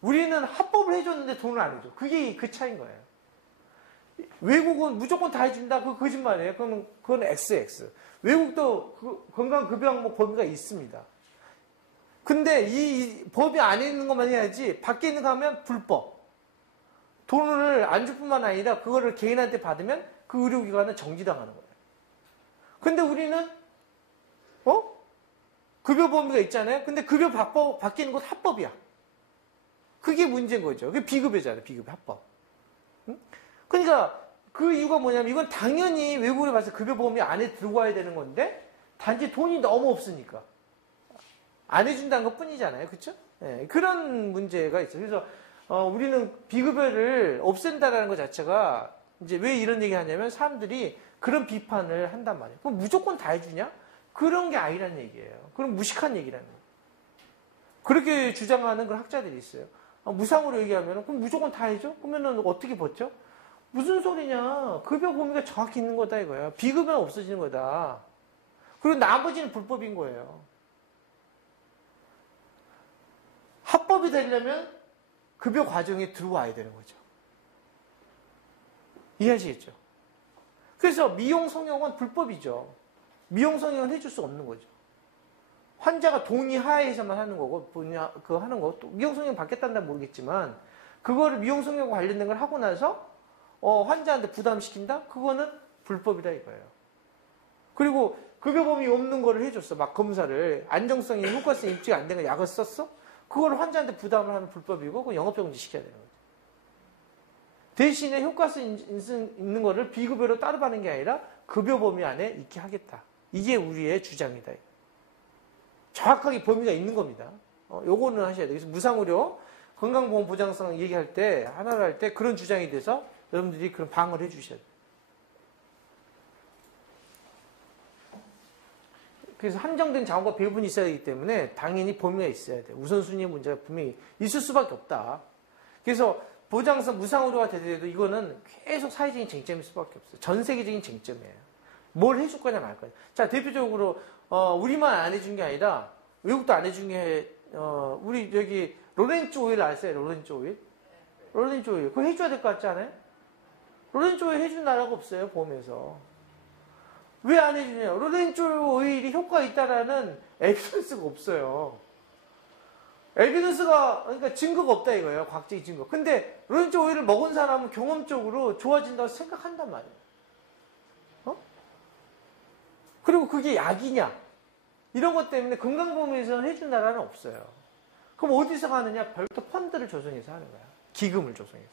우리는 합법을 해줬는데 돈을 안 해줘. 그게 그 차이인 거예요. 외국은 무조건 다 해준다. 그거 거짓말이에요. 그건 XX. 외국도 그 건강급여 항목 범위가 있습니다. 근데 이 법이 안에 있는 것만 해야지 밖에 있는 거 하면 불법. 돈을 안 줄 뿐만 아니라 그거를 개인한테 받으면 그 의료기관은 정지당하는 거예요. 근데 우리는 급여 범위가 있잖아요. 근데 급여 밖에 있는 건 합법이야. 그게 문제인 거죠. 그게 비급여잖아요. 비급여 합법. 그러니까 그 이유가 뭐냐면 이건 당연히 외국에 봐서 급여 범위 안에 들어와야 되는 건데 단지 돈이 너무 없으니까 안 해준다는 것 뿐이잖아요. 그렇죠? 네, 그런 문제가 있어요. 그래서 우리는 비급여를 없앤다라는 것 자체가 이제 왜 이런 얘기 하냐면 사람들이 그런 비판을 한단 말이에요. 그럼 무조건 다 해주냐? 그런 게 아니란 얘기예요. 그럼 무식한 얘기라는 거예요. 그렇게 주장하는 그런 학자들이 있어요. 무상으로 얘기하면 그럼 무조건 다 해줘? 그러면 어떻게 버텨? 무슨 소리냐? 급여 범위가 정확히 있는 거다 이거야. 비급여는 없어지는 거다. 그리고 나머지는 불법인 거예요. 합법이 되려면 급여 과정에 들어와야 되는 거죠. 이해하시겠죠? 그래서 미용 성형은 불법이죠. 미용 성형은 해줄 수 없는 거죠. 환자가 동의하에서만 하는 거고, 그거 하는 거, 또 미용성형 받겠다는 모르겠지만, 그거를 미용성형과 관련된 걸 하고 나서, 환자한테 부담시킨다? 그거는 불법이다 이거예요. 그리고 급여범위 없는 거를 해줬어. 막 검사를. 안정성이, 효과성이 입증이 안 되는 약을 썼어? 그걸 환자한테 부담을 하면 불법이고, 그건 영업정지 시켜야 되는 거죠. 대신에 효과성 있는 거를 비급여로 따로 받는 게 아니라 급여 범위 안에 있게 하겠다. 이게 우리의 주장이다. 정확하게 범위가 있는 겁니다. 요거는 하셔야 돼요. 그래서 무상의료, 건강보험보장성 얘기할 때, 하나를 할 때 그런 주장이 돼서 여러분들이 그런 방어를 해 주셔야 돼요. 그래서 한정된 자원과 배분이 있어야 되기 때문에 당연히 범위가 있어야 돼요. 우선순위의 문제가 분명히 있을 수밖에 없다. 그래서 보장성 무상의료가 되더라도 이거는 계속 사회적인 쟁점일 수밖에 없어요. 전 세계적인 쟁점이에요. 뭘 해줄 거냐 말 거냐. 자, 대표적으로 우리만 안 해준 게 아니라 외국도 안 해준 게 우리 여기 로렌츠 오일 아세요? 로렌츠 오일? 로렌츠 오일. 그거 해줘야 될 것 같지 않아요? 로렌츠 오일 해준 나라가 없어요. 보험에서. 왜 안 해주냐? 로렌츠 오일이 효과가 있다라는 에비던스가 없어요. 에비던스가, 그러니까 증거가 없다 이거예요. 과학적인 증거. 근데 로렌츠 오일을 먹은 사람은 경험적으로 좋아진다고 생각한단 말이에요. 그리고 그게 약이냐? 이런 것 때문에 건강보험에서는 해준 나라는 없어요. 그럼 어디서 하느냐? 별도 펀드를 조성해서 하는 거야. 기금을 조성해서.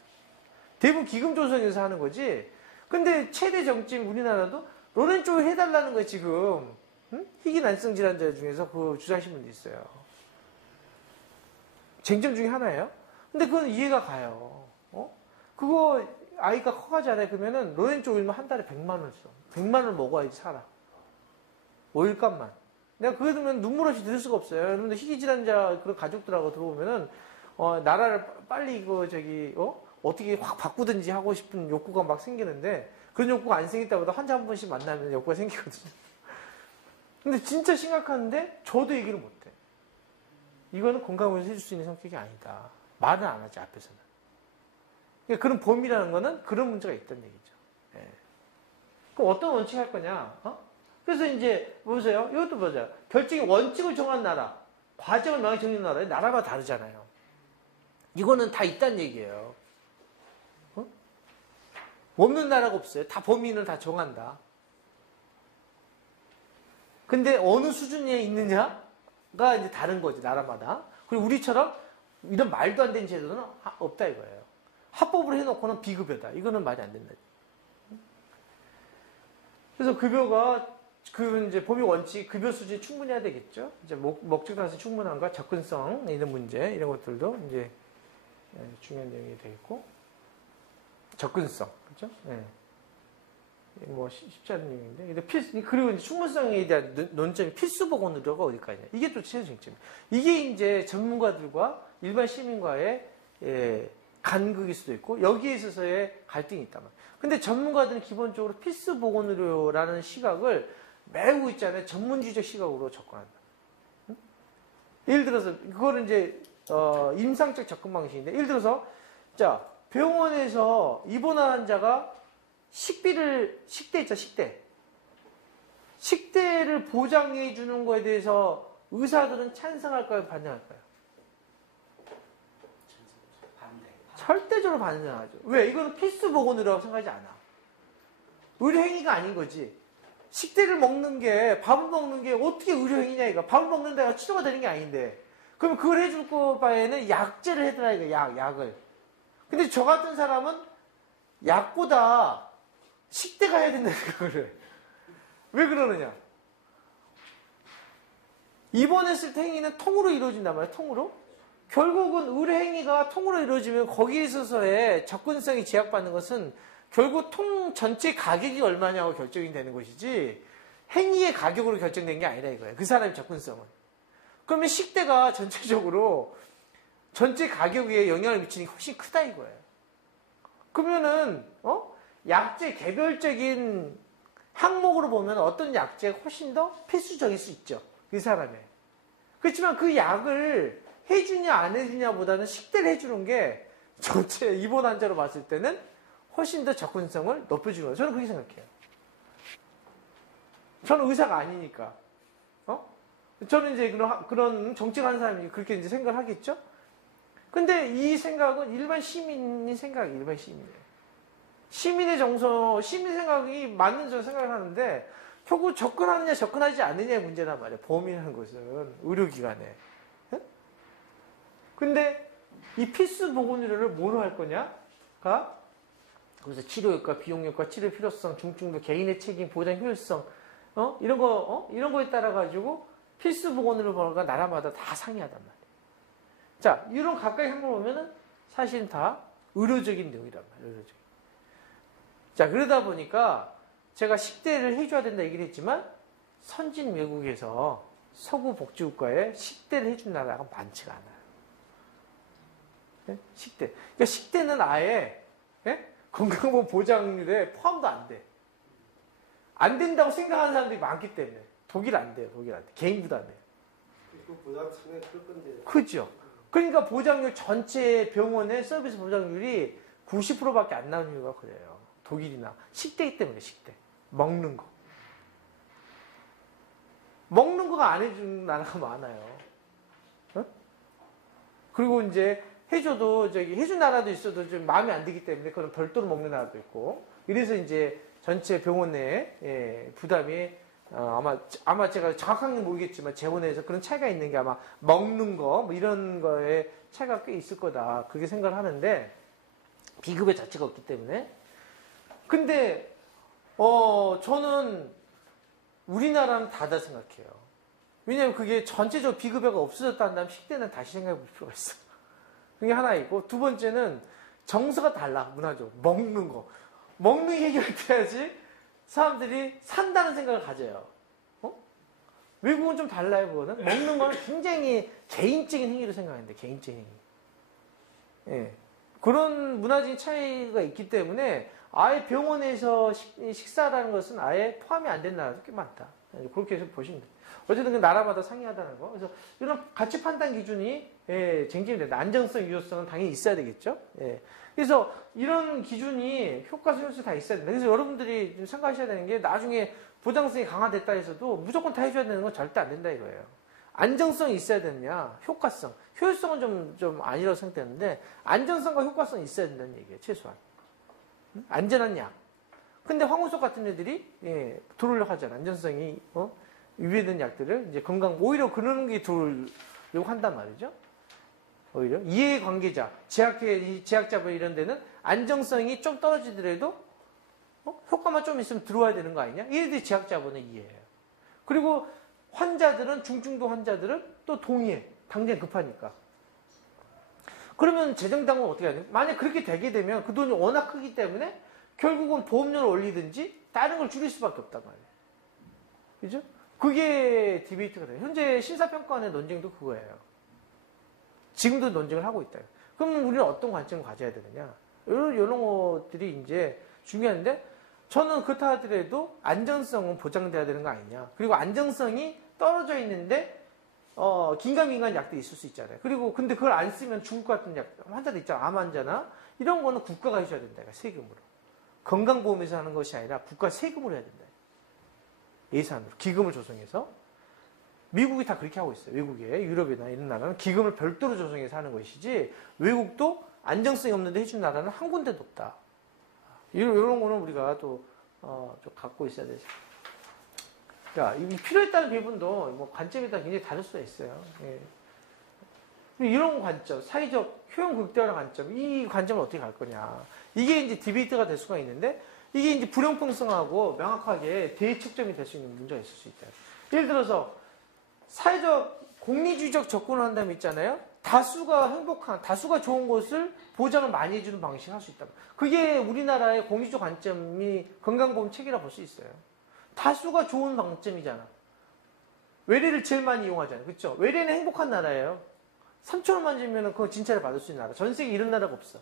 대부분 기금 조성해서 하는 거지. 근데 최대 정점 우리나라도 로렌츠 오일 해달라는 거예요, 지금. 응? 희귀난성 질환자 중에서 그 주장하신 분도 있어요. 쟁점 중에 하나예요. 근데 그건 이해가 가요. 그거 아이가 커가잖아요. 그러면은 로렌츠 오일만 한 달에 100만 원 써. 100만 원 먹어야지 살아. 오일값만. 내가 그거 들으면 눈물 없이 들을 수가 없어요. 여러분들 희귀질환자 그런 가족들하고 들어오면은 나라를 빨리 어떻게 확 바꾸든지 하고 싶은 욕구가 막 생기는데 그런 욕구가 안 생길 때마다 환자 한 번씩 만나면 욕구가 생기거든요. 근데 진짜 심각한데 저도 얘기를 못해. 이거는 건강보험에서 해줄 수 있는 성격이 아니다. 말은 안 하지 앞에서는. 그러니까 그런 범위라는 거는 그런 문제가 있다는 얘기죠. 예. 그럼 어떤 원칙 할 거냐? 그래서 이제 보세요. 이것도 보세요. 결정의 원칙을 정한 나라, 과정을 명확히 정리한 나라에 나라가 다르잖아요. 이거는 다 있다는 얘기예요. 없는 나라가 없어요. 다 범위는 다 정한다. 근데 어느 수준에 있느냐가 이제 다른 거지, 나라마다. 그리고 우리처럼 이런 말도 안 되는 제도는 없다 이거예요. 합법으로 해놓고는 비급여다. 이거는 말이 안 된다. 그래서 급여가 이제 범위 원칙, 급여 수준이 충분해야 되겠죠. 이제 목적 달성 충분한가, 접근성 이런 문제 이런 것들도 이제 중요한 내용이 되겠고, 접근성, 그렇죠? 네. 뭐 쉽지 않은 내용인데, 그리고 이제 충분성에 대한 논점이 필수 보건 의료가 어디까지냐. 이게 또 최대 쟁점. 이게 이제 전문가들과 일반 시민과의 간극일 수도 있고 여기에 있어서의 갈등이 있단 말이에요. 근데 전문가들은 기본적으로 필수 보건 의료라는 시각을 매우 있잖아요. 전문주의적 시각으로 접근한다. 응? 예를 들어서 그거는 이제 임상적 접근 방식인데, 예를 들어서 자 병원에서 입원한 환자가 식대 있죠, 식대를 보장해 주는 거에 대해서 의사들은 찬성할까요, 반대할까요? 절대적으로 반대하죠. 왜? 이거는 필수 보건 의료라고 생각하지 않아. 의료 행위가 아닌 거지. 식대를 먹는 게, 밥을 먹는 게 어떻게 의료 행위냐 이거. 밥을 먹는 데가 치료가 되는 게 아닌데. 그럼 그걸 해줄 거 바에는 약제를 해드라 이거. 약을. 근데 저 같은 사람은 약보다 식대가 해야 된다는 거를. 왜 그러느냐? 입원했을 때 행위는 통으로 이루어진단 말이에요. 통으로. 결국은 의료 행위가 통으로 이루어지면 거기에 있어서의 접근성이 제약받는 것은 결국 통 전체 가격이 얼마냐고 결정이 되는 것이지 행위의 가격으로 결정된 게 아니라 이거예요. 그 사람의 접근성은. 그러면 식대가 전체적으로 전체 가격에 영향을 미치는 게 훨씬 크다 이거예요. 그러면은 약제 개별적인 항목으로 보면 어떤 약제가 훨씬 더 필수적일 수 있죠. 그 사람의. 그렇지만 그 약을 해주냐 안 해주냐보다는 식대를 해주는 게 전체 입원 환자로 봤을 때는 훨씬 더 접근성을 높여주는 거예요. 저는 그렇게 생각해요. 저는 의사가 아니니까. 저는 이제 그런 정책하는 사람이 그렇게 이제 생각을 하겠죠? 근데 이 생각은 일반 시민의 생각이에요, 일반 시민이에요. 시민의 시민 생각이 맞는 저 생각을 하는데, 결국 접근하느냐, 접근하지 않느냐의 문제란 말이에요. 보험이라는 것은, 의료기관에. 예? 근데 이 필수 보건의료를 뭐로 할 거냐가, 그래서 치료효과, 비용효과, 치료 필요성, 중증도, 개인의 책임, 보장 효율성, 이런 거에 따라가지고 필수 보건의료가 나라마다 다 상이하단 말이에요. 자, 이런 가까이 한번 보면은 사실은 다 의료적인 내용이란 말이에요, 의료적인. 자, 그러다 보니까 제가 식대를 해줘야 된다 얘기를 했지만 선진 외국에서 서구 복지국가에 식대를 해준 나라가 많지가 않아요. 네? 식대. 그러니까 식대는 아예 건강보험 보장률에 포함도 안 돼. 안 된다고 생각하는 사람들이 많기 때문에. 독일 안 돼요, 독일 안 돼. 개인부도 안 돼요. 그 보장 상당히 클 건데. 크죠. 그러니까 보장률 전체 병원의 서비스 보장률이 90%밖에 안 나오는 이유가 그래요. 독일이나 식대이기 때문에 식대. 먹는 거. 먹는 거가 안 해주는 나라가 많아요. 어? 그리고 이제 해줘도 해준 나라도 있어도 좀 마음에 안 들기 때문에 그건 별도로 먹는 나라도 있고. 이래서 이제 전체 병원 내에 부담이 아마 제가 정확하게 모르겠지만 재원에서 그런 차이가 있는 게 아마 먹는 거 뭐 이런 거에 차이가 꽤 있을 거다 그렇게 생각을 하는데 비급여 자체가 없기 때문에 근데 저는 우리나라는 다르다 생각해요. 왜냐하면 그게 전체적으로 비급여가 없어졌다 한다면 식대는 다시 생각해 볼 필요가 있어. 그게 하나 있고 두 번째는 정서가 달라 문화적으로 먹는 거 먹는 게 해결돼야지 사람들이 산다는 생각을 가져요. 외국은 좀 달라요, 그거는. 먹는 거는 굉장히 개인적인 행위로 생각하는데, 개인적인 행위. 예. 그런 문화적인 차이가 있기 때문에 아예 병원에서 식사라는 것은 아예 포함이 안 된 나라도 꽤 많다. 그렇게 해서 보시면 돼요. 어쨌든 그 나라마다 상이하다는 거. 그래서 이런 가치 판단 기준이 쟁점이 된다. 안정성, 유효성은 당연히 있어야 되겠죠. 예. 그래서 이런 기준이 효과성, 효율성 다 있어야 된다. 그래서 여러분들이 좀 생각하셔야 되는 게 나중에 보장성이 강화됐다 해서도 무조건 다 해줘야 되는 건 절대 안 된다 이거예요. 안정성이 있어야 되느냐, 효과성. 효율성은 좀 아니라고 생각되는데 안정성과 효과성이 있어야 된다는 얘기예요. 최소한. 안전한 약. 근데 황우석 같은 애들이 들어오려고 하잖아. 안전성이 위배된 약들을 이제 오히려 그런 게 들어오려고 한단 말이죠. 오히려 이해관계자, 제약자분 이런 데는 안정성이 좀 떨어지더라도 효과만 좀 있으면 들어와야 되는 거 아니냐? 이래도 제약자분은 이해해요. 그리고 환자들은 중증도 환자들은 또 동의해. 당장 급하니까. 그러면 재정당국은 어떻게 해야 돼? 만약 그렇게 되게 되면 그 돈이 워낙 크기 때문에 결국은 보험료를 올리든지 다른 걸 줄일 수밖에 없단 말이에요. 그죠? 그게 디베이트가 돼요. 현재 심사평가원의 논쟁도 그거예요. 지금도 논쟁을 하고 있다. 그럼 우리는 어떤 관점을 가져야 되느냐? 이런 것들이 이제 중요한데 저는 그렇다 하더라도 안정성은 보장돼야 되는 거 아니냐. 그리고 안정성이 떨어져 있는데 긴가민가한 약도 있을 수 있잖아요. 그리고 근데 그걸 안 쓰면 죽을 것 같은 약 환자도 있잖아. 암 환자나 이런 거는 국가가 해줘야 된다. 세금으로. 건강보험에서 하는 것이 아니라 국가 세금으로 해야 된다. 예산으로 기금을 조성해서 미국이 다 그렇게 하고 있어요. 외국에 유럽이나 이런 나라는 기금을 별도로 조성해서 하는 것이지 외국도 안정성이 없는데 해준 나라는 한 군데도 없다. 이런 거는 우리가 또 좀 갖고 있어야 되죠. 자, 이 필요에 따른 배분도 뭐 관점에 따라 굉장히 다를 수가 있어요. 예. 이런 관점, 사회적 효용 극대화의 관점, 이 관점을 어떻게 갈 거냐. 이게 이제 디베이트가 될 수가 있는데 이게 이제 불형평성하고 명확하게 대척점이 될 수 있는 문제가 있을 수 있다. 예를 들어서 사회적 공리주의적 접근을 한다면 있잖아요. 다수가 행복한, 다수가 좋은 것을 보장을 많이 해주는 방식을 할 수 있다. 그게 우리나라의 공리주의 관점이 건강보험 체계라 볼 수 있어요. 다수가 좋은 방점이잖아. 외래를 제일 많이 이용하잖아요. 그렇죠? 외래는 행복한 나라예요. 3,000원만 주면 그거 진찰을 받을 수 있는 나라. 전 세계에 이런 나라가 없어.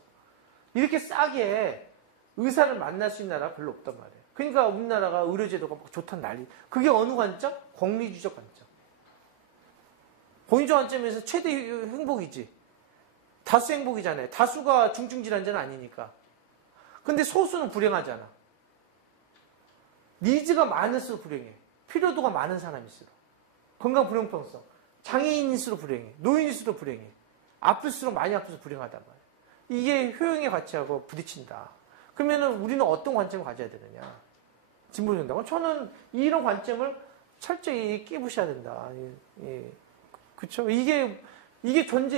이렇게 싸게 의사를 만날 수 있는 나라가 별로 없단 말이에요. 그러니까 우리나라가 의료제도가 막 좋다는 난리. 그게 어느 관점? 공리주의적 관점. 공리주의 관점에서 최대 행복이지. 다수 행복이잖아요. 다수가 중증질환자는 아니니까. 근데 소수는 불행하잖아. 니즈가 많을수록 불행해. 필요도가 많은 사람일수록. 건강 불형평성. 장애인일수록 불행해. 노인일수록 불행해. 아플수록 많이 아플수록 불행하단 말이에요. 이게 효용의 가치하고 부딪힌다. 그러면은 우리는 어떤 관점을 가져야 되느냐? 진보정당은 저는 이런 관점을 철저히 끼부셔야 된다. 그렇죠? 이게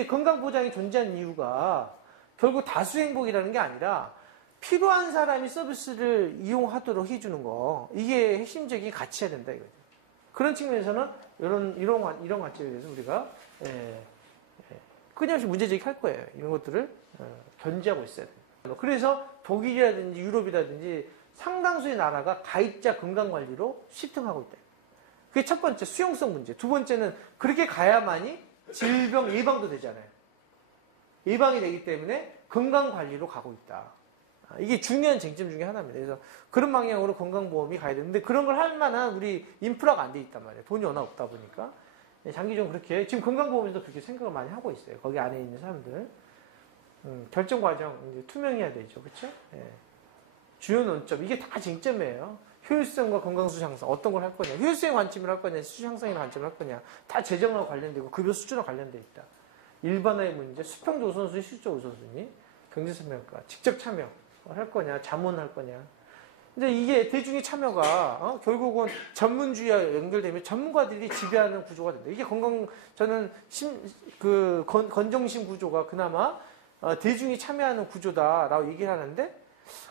건강보장이 존재하는 이유가 결국 다수 행복이라는 게 아니라 필요한 사람이 서비스를 이용하도록 해주는 거. 이게 핵심적인 가치야 된다 이거죠. 그런 측면에서는 이런 관점에 대해서 우리가 끊임없이 문제제기할 거예요. 이런 것들을 견지하고 있어야 돼요. 그래서 독일이라든지 유럽이라든지 상당수의 나라가 가입자 건강관리로 시행하고 있다. 그게 첫 번째 수용성 문제. 두 번째는 그렇게 가야만이 질병 예방도 되잖아요. 예방이 되기 때문에 건강관리로 가고 있다. 이게 중요한 쟁점 중에 하나입니다. 그래서 그런 방향으로 건강보험이 가야 되는데 그런 걸 할 만한 우리 인프라가 안 돼 있단 말이에요. 돈이 워낙 없다 보니까. 장기적으로 그렇게 지금 건강보험에도 그렇게 생각을 많이 하고 있어요. 거기 안에 있는 사람들. 결정 과정 이제 투명해야 되죠. 그렇죠? 주요 논점 이게 다 쟁점이에요. 효율성과 건강수준 향상 어떤 걸 할 거냐. 효율성의 관점을 할 거냐. 수준 향상의 관점을 할 거냐. 다 재정과 관련되고 급여 수준과 관련돼 있다. 일반화의 문제, 수평적 우선순위, 실적 우선순위, 경제설명과 직접 참여 할 거냐. 자문할 거냐. 근데 이게 대중의 참여가 결국은 전문주의와 연결되면 전문가들이 지배하는 구조가 된다. 이게 저는 건정심 구조가 그나마 대중이 참여하는 구조다라고 얘기를 하는데,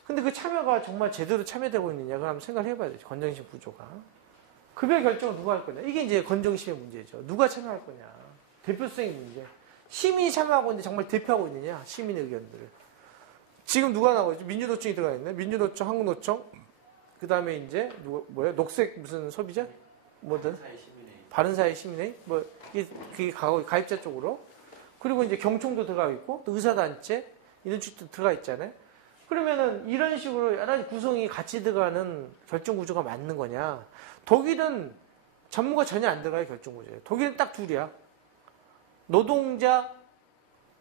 근데 그 참여가 정말 제대로 참여되고 있느냐, 그럼 한번 생각을 해봐야 되죠. 건정심 구조가. 급여 결정을 누가 할 거냐. 이게 이제 건정심의 문제죠. 누가 참여할 거냐. 대표성의 문제. 시민이 참여하고 있는데 정말 대표하고 있느냐, 시민의 의견들을. 지금 누가 나오고 있죠? 민주노총이 들어가 있네. 민주노총, 한국노총, 그 다음에 이제, 녹색 무슨 소비자? 뭐든? 바른사회 시민회의? 이게 가입자 쪽으로. 그리고 이제 경총도 들어가 있고, 또 의사단체, 이런 쪽도 들어가 있잖아요. 그러면은 이런 식으로 여러 가지 구성이 같이 들어가는 결정 구조가 맞는 거냐. 독일은 전문가 전혀 안 들어가요, 결정 구조에. 독일은 딱 둘이야. 노동자,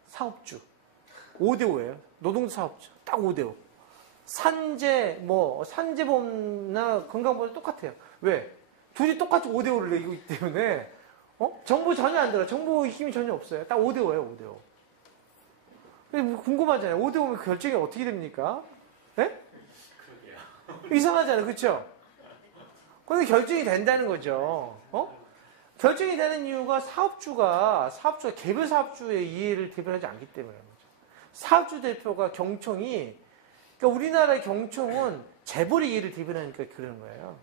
사업주. 5대5예요. 노동자, 사업주. 딱 5대5. 산재보험이나 건강보험 똑같아요. 왜? 둘이 똑같이 5대5를 내고 있기 때문에, 정보 전혀 안 들어가. 정보 힘이 전혀 없어요. 딱 5대5예요, 5대5. 궁금하잖아요. 5대5면 결정이 어떻게 됩니까? 예? 이상하잖아요. 그쵸? 근데 결정이 된다는 거죠. 결정이 되는 이유가 사업주가 개별 사업주의 이해를 대변하지 않기 때문이라는 거죠. 사업주 대표가 경총이, 그러니까 우리나라의 경총은 재벌의 이해를 대변하니까 그러는 거예요.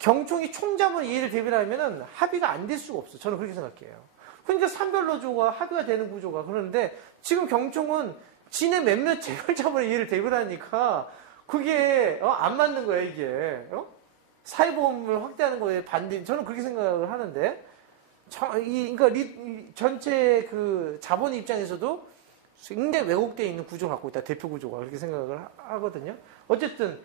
경총이 총자본 이해를 대변하면은 합의가 안 될 수가 없어요. 저는 그렇게 생각해요. 그러니까 산별노조가 합의가 되는 구조가. 그런데 지금 경총은 지네 몇몇 재벌자본의 이해를 대변하니까 그게 안 맞는 거예요, 이게. 사회보험을 확대하는 거에 반대. 저는 그렇게 생각을 하는데, 그러니까 전체 그 자본 입장에서도 굉장히 왜곡되어 있는 구조를 갖고 있다. 대표 구조가. 그렇게 생각을 하거든요. 어쨌든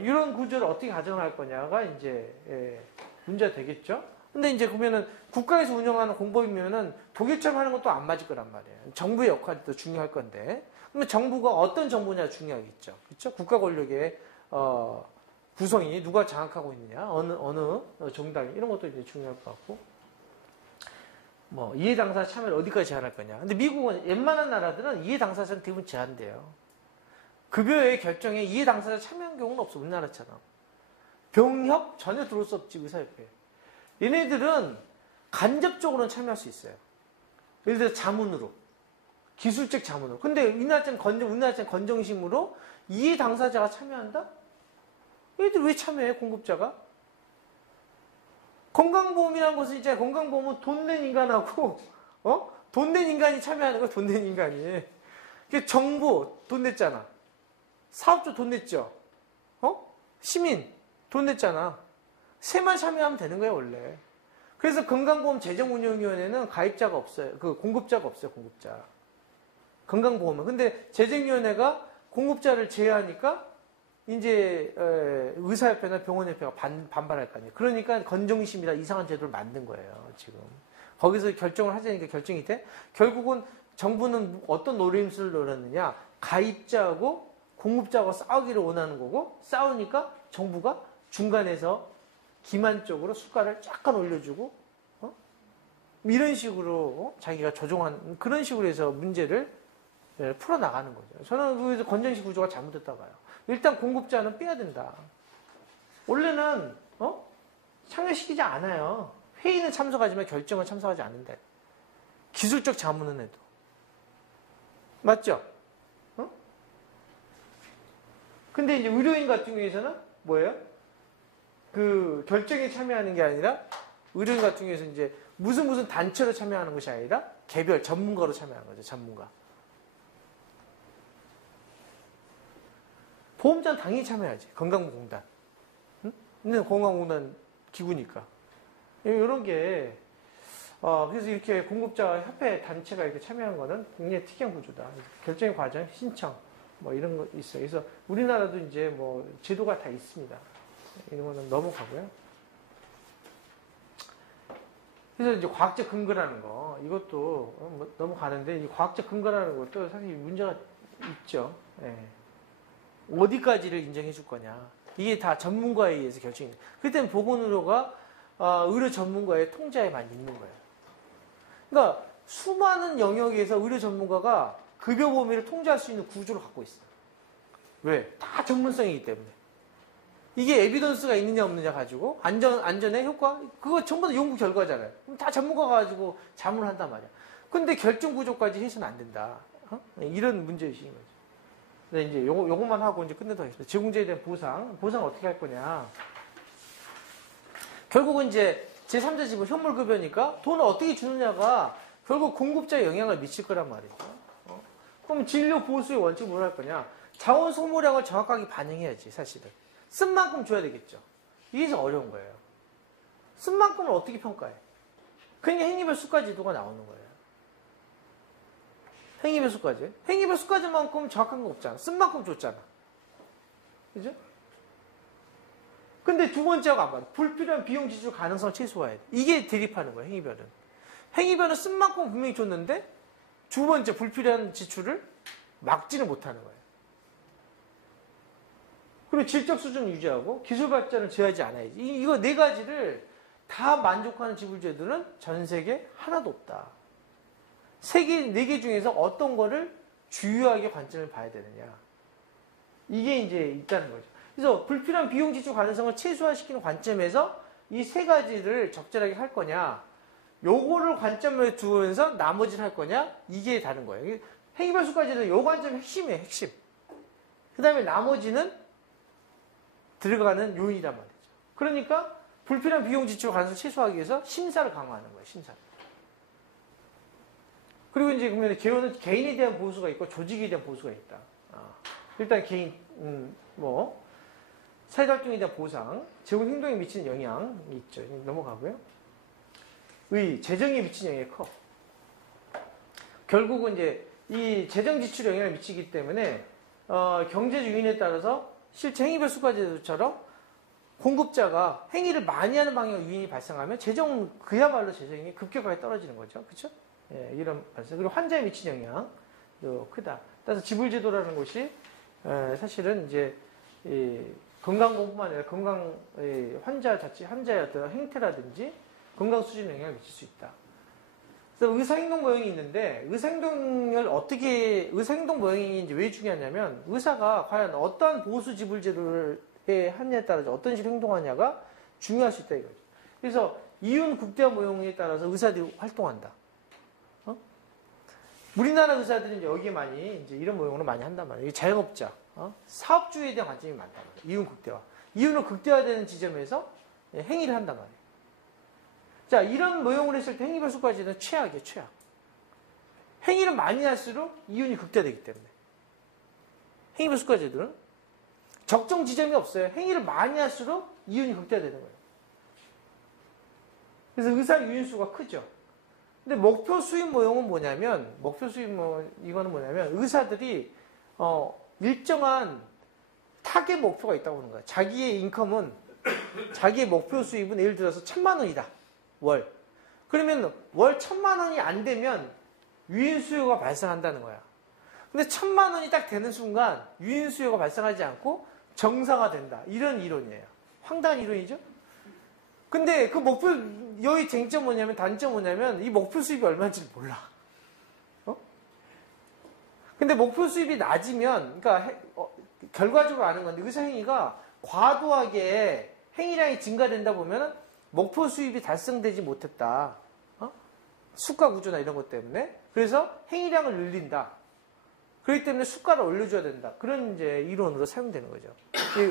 이런 구조를 어떻게 가정할 거냐가 이제 문제가 되겠죠. 근데 이제 보면은 국가에서 운영하는 공법이면은 독일처럼 하는 것도 안 맞을 거란 말이에요. 정부의 역할도 중요할 건데. 그러면 정부가 어떤 정부냐 중요하겠죠. 그렇죠? 국가 권력의 구성이 누가 장악하고 있느냐, 어느 정당이, 이런 것도 이제 중요할 것 같고. 이해 당사자 참여를 어디까지 제한할 거냐. 근데 미국은 웬만한 나라들은 이해 당사자는 대부분 제한돼요. 급여의 결정에 이해 당사자 참여한 경우는 없어, 우리나라처럼. 병협 전혀 들어올 수 없지, 의사협회. 얘네들은 간접적으로는 참여할 수 있어요. 예를 들어 자문으로, 기술적 자문으로. 근데 우리나라처럼 건정심으로 이해 당사자가 참여한다? 얘들 왜 참여해, 공급자가? 건강보험이라는 것은 이제 건강보험은 돈 낸 인간하고, 돈 낸 인간이 참여하는 거야, 돈 낸 인간이. 정부 돈 냈잖아. 사업주 돈 냈죠. 시민 돈 냈잖아. 세만 참여하면 되는 거예요, 원래. 그래서 건강보험 재정운용위원회는 가입자가 없어요. 공급자가 없어요, 공급자. 건강보험은. 근데 재정위원회가 공급자를 제외하니까 이제 의사협회나 병원협회가 반발할 거 아니에요. 그러니까 건정심이라 이상한 제도를 만든 거예요, 지금. 거기서 결정을 하자니까 결정이 돼. 결국은 정부는 어떤 노림수를 노렸느냐. 가입자하고 공급자하고 싸우기를 원하는 거고, 싸우니까 정부가 중간에서 기만 쪽으로 숟가락을 약간 올려주고 이런 식으로 자기가 조종한 그런 식으로 해서 문제를 풀어나가는 거죠. 저는 그래서 건전식 구조가 잘못됐다고 봐요. 일단 공급자는 빼야 된다. 원래는 참여시키지 않아요. 회의는 참석하지만 결정은 참석하지 않는다. 기술적 자문은 해도. 맞죠? 근데 이제 의료인 같은 경우에서는 뭐예요? 그 결정에 참여하는 게 아니라 의료인 같은 경우에서 이제 무슨 단체로 참여하는 것이 아니라 개별 전문가로 참여하는 거죠. 전문가. 보험자는 당연히 참여하지. 건강보험공단. 응? 근데 건강보험공단 기구니까. 이런 게 그래서 이렇게 공급자 협회 단체가 이렇게 참여한 거는 굉장히 특이한 구조다. 결정의 과정, 신청 뭐 이런 거 있어요. 그래서 우리나라도 이제 뭐 제도가 다 있습니다. 이런 거는 넘어가고요. 그래서 이제 과학적 근거라는 거 이것도 넘어가는데 이 과학적 근거라는 것도 사실 문제가 있죠. 예. 어디까지를 인정해 줄 거냐. 이게 다 전문가에 의해서 결정이 돼요. 그때는 보건의료가 의료 전문가의 통제에 많이 있는 거예요. 그러니까 수많은 영역에서 의료 전문가가 급여 범위를 통제할 수 있는 구조를 갖고 있어요. 왜? 다 전문성이기 때문에. 이게 에비던스가 있느냐 없느냐 가지고 안전의 효과 그거 전부 다 연구 결과잖아요. 그럼 다 전문가 가지고 자문을 한단 말이야. 근데 결정 구조까지 해서는 안 된다. 이런 문제의식인 거죠. 근데 이제 요것만 하고 이제 끝내도록 하겠습니다. 제공자에 대한 보상 어떻게 할 거냐. 결국은 이제 제3자 지분 현물급여니까 돈을 어떻게 주느냐가 결국 공급자에 영향을 미칠 거란 말이죠. 그럼 진료 보수의 원칙을 뭘 할 거냐. 자원 소모량을 정확하게 반영해야지 사실은. 쓴 만큼 줘야 되겠죠. 이게 어려운 거예요. 쓴 만큼을 어떻게 평가해? 그러니까 행위별 수가제도가 나오는 거예요. 행위별 수가제. 행위별 수가제만큼 정확한 거 없잖아. 쓴 만큼 줬잖아. 그죠? 근데 두 번째하고 안 맞아. 불필요한 비용 지출 가능성을 최소화해야 돼. 이게 대립하는 거예요, 행위별은. 행위별은 쓴 만큼 분명히 줬는데 두 번째 불필요한 지출을 막지는 못하는 거예요. 그리고 질적 수준을 유지하고 기술 발전을 제어하지 않아야지. 이거 네 가지를 다 만족하는 지불제도는 전 세계에 하나도 없다. 네 개 중에서 어떤 거를 주요하게 관점을 봐야 되느냐. 이게 이제 있다는 거죠. 그래서 불필요한 비용 지출 가능성을 최소화시키는 관점에서 이 세 가지를 적절하게 할 거냐. 요거를 관점에 두면서 나머지를 할 거냐. 이게 다른 거예요. 행위별 수까지는 요 관점이 핵심이에요. 핵심. 그 다음에 나머지는 들어가는 요인이란 말이죠. 그러니까 불필요한 비용 지출 가능성을 최소화하기 위해서 심사를 강화하는 거예요. 심사를. 그리고 이제 그러면 개인에 대한 보수가 있고 조직에 대한 보수가 있다. 일단 개인 사회활동에 대한 보상, 제공 행동에 미치는 영향이 있죠. 넘어가고요. 재정에 미치는 영향이 커. 결국은 이제 이 재정 지출에 영향을 미치기 때문에 경제적 요인에 따라서 실제 행위별 수가제도처럼 공급자가 행위를 많이 하는 방향 요인이 발생하면 그야말로 재정이 급격하게 떨어지는 거죠. 그렇죠? 예, 이런 발생. 그리고 환자에 미치는 영향도 크다. 따라서 지불제도라는 것이 사실은 이제 건강보험뿐만 아니라 환자의 어떤 행태라든지 건강 수준에 영향을 미칠 수 있다. 그래서 의사행동 모형이 있는데 의사행동 모형이 이제 왜 중요하냐면 의사가 과연 어떠한 보수 지불제도를 하느냐에 따라서 어떤 식으로 행동하냐가 중요할 수 있다 이거죠. 그래서 이윤 극대화 모형에 따라서 의사들이 활동한다. 우리나라 의사들은 이제 여기에 많이 이제 이런 모형으로 많이 한단 말이에요. 자영업자, 사업주의에 대한 관점이 많단 말이에요. 이윤 극대화. 이윤은 극대화되는 지점에서 행위를 한단 말이에요. 자, 이런 모형을 했을 때 행위별 수까지는 최악이에요, 최악. 행위를 많이 할수록 이윤이 극대화되기 때문에. 행위별 수까지들은 적정 지점이 없어요. 행위를 많이 할수록 이윤이 극대화되는 거예요. 그래서 의사 유인수가 크죠. 근데 목표 수입 모형은 뭐냐면, 이거는 뭐냐면, 의사들이, 일정한 타겟 목표가 있다고 하는 거예요. 자기의 인컴은, 자기의 목표 수입은 예를 들어서 1,000만 원이다. 월. 그러면 월 1,000만 원이 안 되면 유인 수요가 발생한다는 거야. 근데 1,000만 원이 딱 되는 순간 유인 수요가 발생하지 않고 정상화된다. 이런 이론이에요. 황당한 이론이죠? 근데 그 목표, 여기 쟁점 뭐냐면, 단점 뭐냐면, 이 목표 수입이 얼마인지 몰라. 어? 근데 목표 수입이 낮으면, 그러니까, 결과적으로 아는 건데, 의사 행위가 과도하게 행위량이 증가된다 보면은, 목표 수입이 달성되지 못했다. 수가 구조나 이런 것 때문에. 그래서 행위량을 늘린다. 그렇기 때문에 수가를 올려줘야 된다. 그런 이제 이론으로 사용되는 거죠.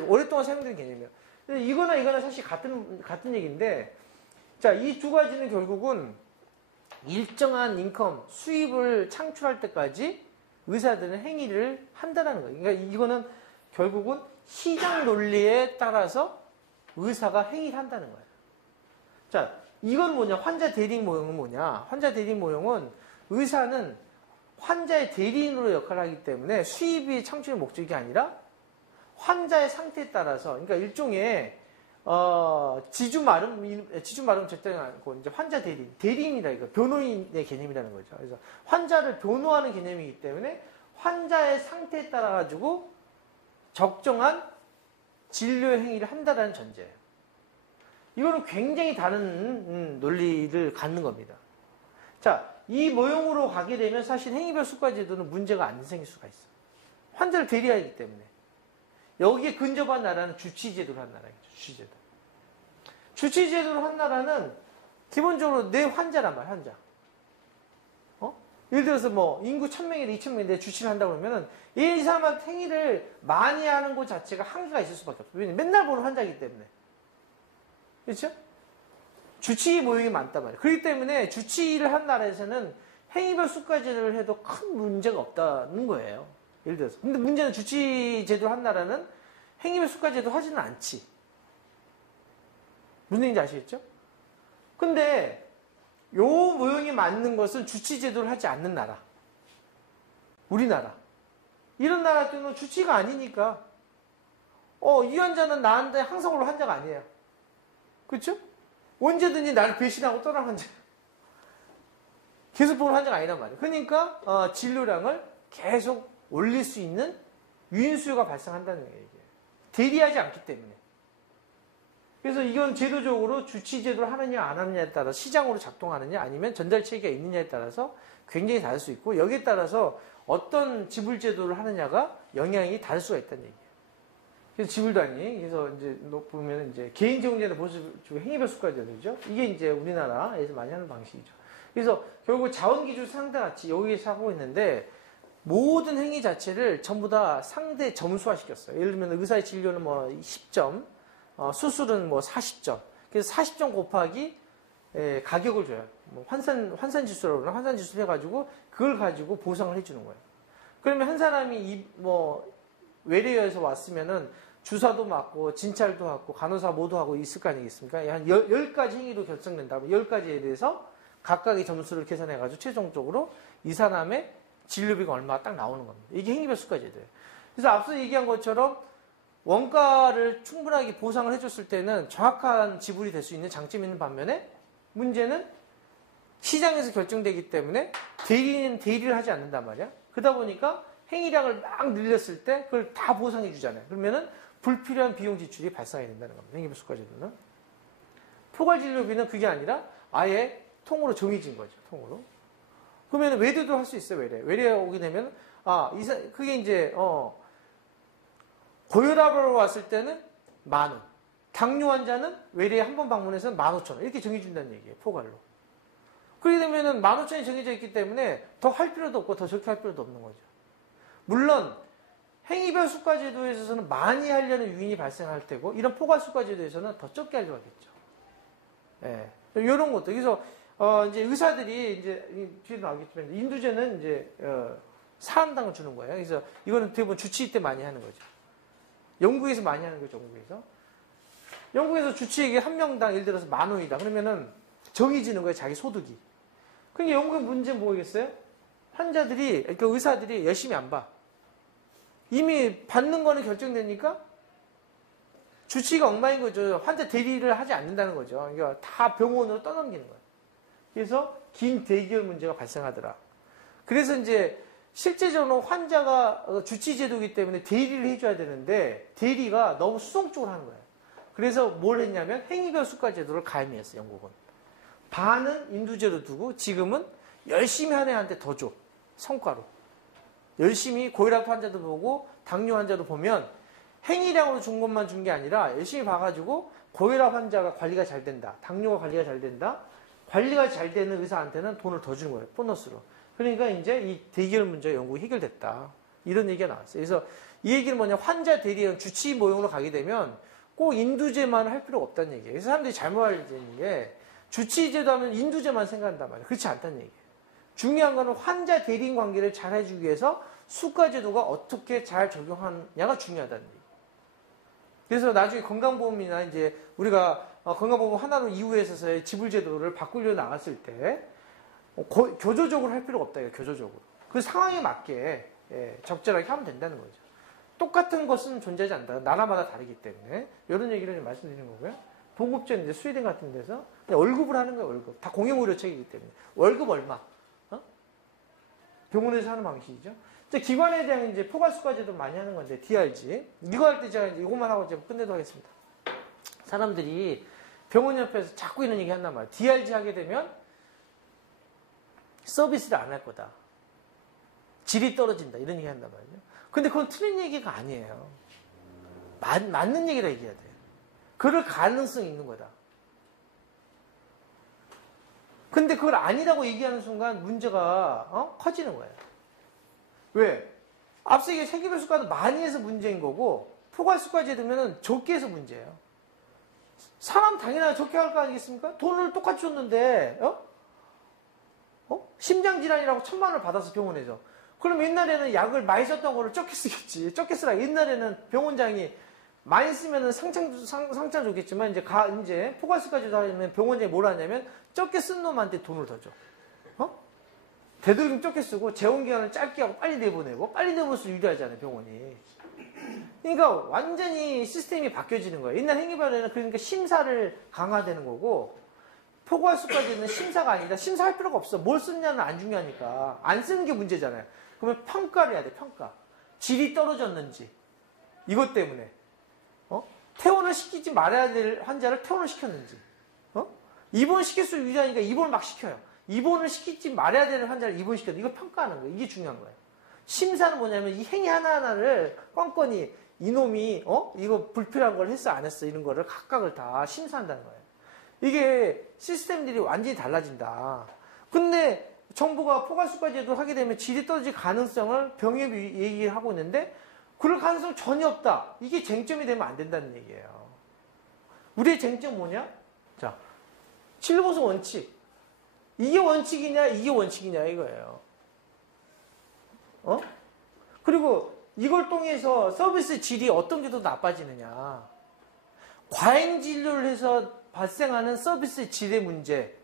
오랫동안 사용된 개념이에요. 이거나 사실 같은 얘기인데, 자, 이 두 가지는 결국은 일정한 인컴, 수입을 창출할 때까지 의사들은 행위를 한다는 거예요. 그러니까 이거는 결국은 시장 논리에 따라서 의사가 행위를 한다는 거예요. 자, 이건 뭐냐? 환자 대리 모형은 뭐냐? 환자 대리 모형은 의사는 환자의 대리인으로 역할을 하기 때문에 수입이 창출의 목적이 아니라 환자의 상태에 따라서, 그러니까 일종의 지주마름 절대가 아니고 이제 환자 대리인이라 이거 변호인의 개념이라는 거죠. 그래서 환자를 변호하는 개념이기 때문에 환자의 상태에 따라 가지고 적정한 진료 행위를 한다는 전제예요. 이거는 굉장히 다른 논리를 갖는 겁니다. 자, 이 모형으로 가게 되면 사실 행위별 수가제도는 문제가 안 생길 수가 있어요. 환자를 대리하기 때문에. 여기에 근접한 나라는 주치제도를 한 나라겠죠. 주치제도. 주치제도를 한 나라는 기본적으로 내 환자란 말이야, 환자. 예를 들어서 뭐 인구 1000명이나 2000명인데 내 주치를 한다고 그러면은 이 사람한테 행위를 많이 하는 것 자체가 한계가 있을 수밖에 없어요. 왜냐면 맨날 보는 환자이기 때문에. 그렇죠? 주치 모형이 많단 말이에요. 그렇기 때문에 주치를 한 나라에서는 행위별 수가제도를 해도 큰 문제가 없다는 거예요. 예를 들어서. 근데 문제는 주치제도를 한 나라는 행위별 수가제도 하지는 않지. 무슨 얘기인지 아시겠죠? 근데 요 모형이 맞는 것은 주치제도를 하지 않는 나라. 우리나라. 이런 나라 때는 주치가 아니니까 이 환자는 나한테 항상 올 환자가 아니에요. 그렇죠? 언제든지 나를 배신하고 떠난 환자. 계속 보는 환자가 아니란 말이에요. 그러니까 진료량을 계속 올릴 수 있는 유인수요가 발생한다는 거예요. 이게. 대리하지 않기 때문에. 그래서 이건 제도적으로 주치제도를 하느냐 안 하느냐에 따라 시장으로 작동하느냐 아니면 전달체계가 있느냐에 따라서 굉장히 다를 수 있고 여기에 따라서 어떤 지불제도를 하느냐가 영향이 다를 수가 있다는 얘기예요. 그래서 지불단위, 그래서 이제 보면 이제 개인정제나 보수주의 행위별 수가제도죠. 이게 이제 우리나라에서 많이 하는 방식이죠. 그래서 결국 자원기준 상대가치 여기에서 하고 있는데 모든 행위 자체를 전부 다 상대 점수화 시켰어요. 예를 들면 의사의 진료는 뭐 10점, 수술은 뭐 40점. 그래서 40점 곱하기 가격을 줘요. 뭐 환산 지수라고 그러나 환산 지수를 해가지고 그걸 가지고 보상을 해주는 거예요. 그러면 한 사람이 외래에서 왔으면은 주사도 맞고 진찰도 하고 간호사 모두 하고 있을 거 아니겠습니까? 한 10가지 행위로 결정된다면 10가지에 대해서 각각의 점수를 계산해가지고 최종적으로 이 사람의 진료비가 얼마가 딱 나오는 겁니다. 이게 행위별 수가제도예요. 그래서 앞서 얘기한 것처럼 원가를 충분하게 보상을 해줬을 때는 정확한 지불이 될 수 있는 장점이 있는 반면에 문제는 시장에서 결정되기 때문에 대리는 대리를 하지 않는단 말이야. 그러다 보니까 행위량을 막 늘렸을 때 그걸 다 보상해 주잖아요. 그러면은 불필요한 비용 지출이 발생하게 된다는 겁니다. 행위별 수가제도는. 포괄진료비는 그게 아니라 아예 통으로 정해진 거죠. 통으로. 그러면 외래도 할 수 있어요. 외래 오게 되면 그게 이제 고혈압으로 왔을 때는 10,000원. 당뇨 환자는 외래에 한 번 방문해서 15,000원. 이렇게 정해준다는 얘기예요. 포괄로. 그렇게 되면은 15,000원이 정해져 있기 때문에 더 할 필요도 없고 더 적게 할 필요도 없는 거죠. 물론 행위별 수가제도에 있어서는 많이 하려는 유인이 발생할 테고 이런 포괄 수가제도에서는 더 적게 하려고 하겠죠. 예. 이런 것도. 그래서 이제 의사들이 이제 뒤에 나오겠지만 인두제는 이제 사람당을 주는 거예요. 그래서 이거는 대부분 주치의 때 많이 하는 거죠. 영국에서 많이 하는 거죠. 영국에서 주치의에게 한 명당 예를 들어서 10,000원이다. 그러면은 정해지는 거예요. 자기 소득이. 그러니까 영국의 문제는 뭐겠어요? 환자들이, 그러니까 의사들이 열심히 안 봐. 이미 받는 거는 결정되니까 주치의가 엉망인 거죠. 환자 대리를 하지 않는다는 거죠. 그러니까 다 병원으로 떠넘기는 거예요. 그래서 긴 대기열 문제가 발생하더라. 그래서 이제 실제적으로 환자가 주치제도이기 때문에 대리를 해줘야 되는데 대리가 너무 수동적으로 하는 거예요. 그래서 뭘 했냐면 행위별 수가 제도를 가임했어요. 영국은. 반은 인두제로 두고 지금은 열심히 한 애한테 더 줘. 성과로. 열심히 고혈압 환자도 보고 당뇨 환자도 보면 행위량으로 준 것만 준 게 아니라 열심히 봐가지고 고혈압 환자가 관리가 잘 된다. 당뇨가 관리가 잘 된다. 관리가 잘 되는 의사한테는 돈을 더 주는 거예요. 보너스로. 그러니까 이제 이 대기열 문제가 영국이 해결됐다. 이런 얘기가 나왔어요. 그래서 이 얘기는 뭐냐. 환자 대리원 주치 모형으로 가게 되면 꼭 인두제만 할 필요가 없다는 얘기예요. 그래서 사람들이 잘못 알려지는 게 주치제도 하면 인두제만 생각한단 말이에요. 그렇지 않다는 얘기예요. 중요한 거는 환자 대리인 관계를 잘 해주기 위해서 수가제도가 어떻게 잘 적용하냐가 중요하다는 얘기예요. 그래서 나중에 건강보험이나 이제 우리가 건강보험 하나로 이후에서의 지불제도를 바꾸려 나갔을 때 교조적으로 할 필요가 없다. 교조적으로. 그 상황에 맞게 적절하게 하면 된다는 거죠. 똑같은 것은 존재하지 않는다. 나라마다 다르기 때문에 이런 얘기를 말씀드리는 거고요. 보급제는 이제 스웨덴 같은 데서 월급을 하는 거예요. 월급. 다 공용의료책이기 때문에. 월급 얼마? 병원에서 하는 방식이죠. 기관에 대한 이제 포괄수가제도 많이 하는 건데 DRG. 이거 할 때 제가 이것만 하고 이제 끝내도록 하겠습니다. 사람들이 병원 옆에서 자꾸 이런 얘기 한단 말이에요. DRG 하게 되면 서비스를 안 할 거다. 질이 떨어진다. 이런 얘기 한단 말이에요. 근데 그건 틀린 얘기가 아니에요. 맞는 얘기라 얘기해야 돼요. 그럴 가능성이 있는 거다. 근데 그걸 아니라고 얘기하는 순간 문제가 커지는 거예요. 왜? 앞서 이게 세계별 수가도 많이 해서 문제인 거고 포괄수가제 되면 적게 해서 문제예요. 사람 당연하게 적게 할 거 아니겠습니까? 돈을 똑같이 줬는데 심장질환이라고 1,000만 원을 받아서 병원에서. 그럼 옛날에는 약을 많이 썼던 거를 적게 쓰겠지. 적게 쓰라. 옛날에는 병원장이 많이 쓰면은 상장 줬겠지만 이제 포괄수가제도 하면 병원장이 뭘 하냐면 적게 쓴 놈한테 돈을 더 줘. 되도록 적게 쓰고 재원기간을 짧게 하고 빨리 내보내고 빨리 내보낼수록 유리하잖아요. 병원이. 그러니까 완전히 시스템이 바뀌어지는 거예요. 옛날 행위별에는 그러니까 심사를 강화되는 거고 포괄수까지는 심사가 아니라 심사할 필요가 없어. 뭘 쓰냐는 안 중요하니까. 안 쓰는 게 문제잖아요. 그러면 평가를 해야 돼. 평가. 질이 떨어졌는지. 이것 때문에. 퇴원을 시키지 말아야 될 환자를 퇴원을 시켰는지. 입원시킬 수 유리하니까 입원을 막 시켜요. 입원을 시키지 말아야 되는 환자를 입원시켜도 이거 평가하는 거예요. 이게 중요한 거예요. 심사는 뭐냐면 이 행위 하나하나를 껌껌이 이놈이 이거 불필요한 걸 했어 안 했어 이런 거를 각각을 다 심사한다는 거예요. 이게 시스템들이 완전히 달라진다. 근데 정부가 포괄수가제도 하게 되면 질이 떨어질 가능성을 병역이 얘기를 하고 있는데 그럴 가능성 전혀 없다. 이게 쟁점이 되면 안 된다는 얘기예요. 우리의 쟁점 뭐냐? 자, 7보수 원칙. 이게 원칙이냐, 이게 원칙이냐, 이거예요. 그리고 이걸 통해서 서비스 질이 어떤 게 더 나빠지느냐. 과잉진료를 해서 발생하는 서비스 질의 문제.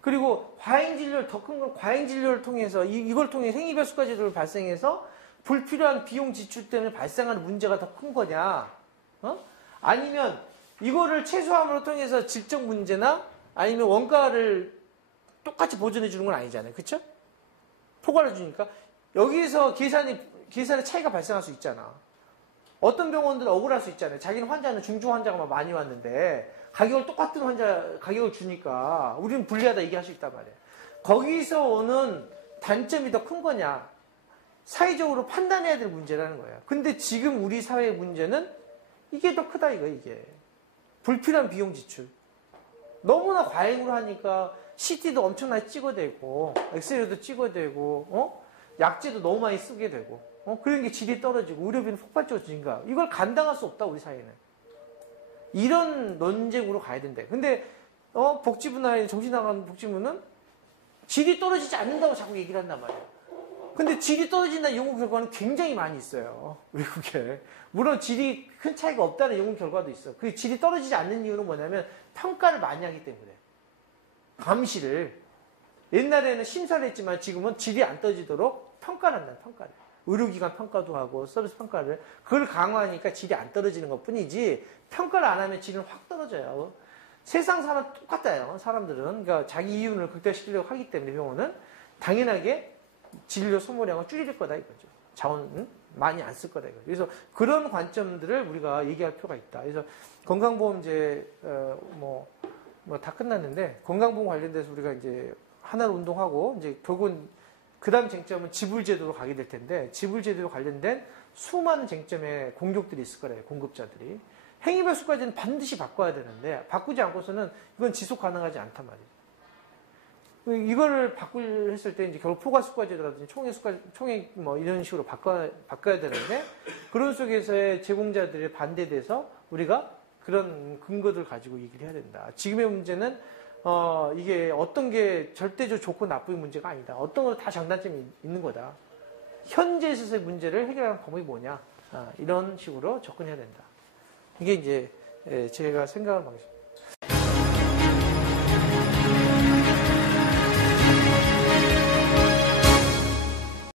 그리고 과잉진료를, 더 큰 건 과잉진료를 통해서, 이걸 통해 생리별 수가제도를 발생해서 불필요한 비용 지출 때문에 발생하는 문제가 더 큰 거냐. 아니면 이거를 최소함으로 통해서 질적 문제나 아니면 원가를 똑같이 보존해 주는 건 아니잖아요. 그쵸? 포괄해 주니까. 여기에서 계산의 차이가 발생할 수 있잖아. 어떤 병원들은 억울할 수 있잖아요. 자기는 환자는 중증 환자가 많이 왔는데 가격을 똑같은 가격을 주니까 우리는 불리하다 얘기할 수 있단 말이에요. 거기서 오는 단점이 더 큰 거냐. 사회적으로 판단해야 될 문제라는 거예요. 근데 지금 우리 사회의 문제는 이게 더 크다 이게. 불필요한 비용 지출. 너무나 과잉으로 하니까 CT도 엄청나게 찍어대고 엑스레이도 찍어대고 약제도 너무 많이 쓰게 되고 그런 게 질이 떨어지고 의료비는 폭발적으로 증가. 이걸 감당할 수 없다 우리 사회는. 이런 논쟁으로 가야 된대. 근데 복지부나 정신나간 복지부는 질이 떨어지지 않는다고 자꾸 얘기를 한단 말이에요. 근데 질이 떨어진다는 연구 결과는 굉장히 많이 있어요. 외국에. 물론 질이 큰 차이가 없다는 연구 결과도 있어. 그 질이 떨어지지 않는 이유는 뭐냐면 평가를 많이 하기 때문에. 감시를. 옛날에는 심사를 했지만 지금은 질이 안 떨어지도록 평가를 한다. 평가를. 의료기관 평가도 하고 서비스 평가를. 그걸 강화하니까 질이 안 떨어지는 것 뿐이지 평가를 안 하면 질은 확 떨어져요. 세상 사람 똑같아요. 사람들은. 그러니까 자기 이윤을 극대화시키려고 하기 때문에 병원은 당연하게 진료 소모량을 줄일 거다 이거죠. 자원. 많이 안 쓸 거다. 이거죠. 그래서 그런 관점들을 우리가 얘기할 필요가 있다. 그래서 건강보험제, 뭐 다 끝났는데, 건강보험 관련돼서 우리가 이제 하나로 운동하고, 이제 결국은 그 다음 쟁점은 지불제도로 가게 될 텐데, 지불제도로 관련된 수많은 쟁점의 공격들이 있을 거래요, 공급자들이. 행위별수까지는 반드시 바꿔야 되는데, 바꾸지 않고서는 이건 지속 가능하지 않단 말이에요. 이거를 바꾸려 했을 때, 이제 결국 포괄수과제도라든지 총액 뭐 이런 식으로 바꿔야 되는데, 그런 속에서의 제공자들의 반대에 대해서 우리가 그런 근거들 가지고 얘기를 해야 된다. 지금의 문제는, 이게 어떤 게 절대적으로 좋고 나쁘의 문제가 아니다. 어떤 거 다 장단점이 있는 거다. 현재 있어서의 문제를 해결하는 방법이 뭐냐. 이런 식으로 접근해야 된다. 이게 이제 제가 생각하는 방식입니다.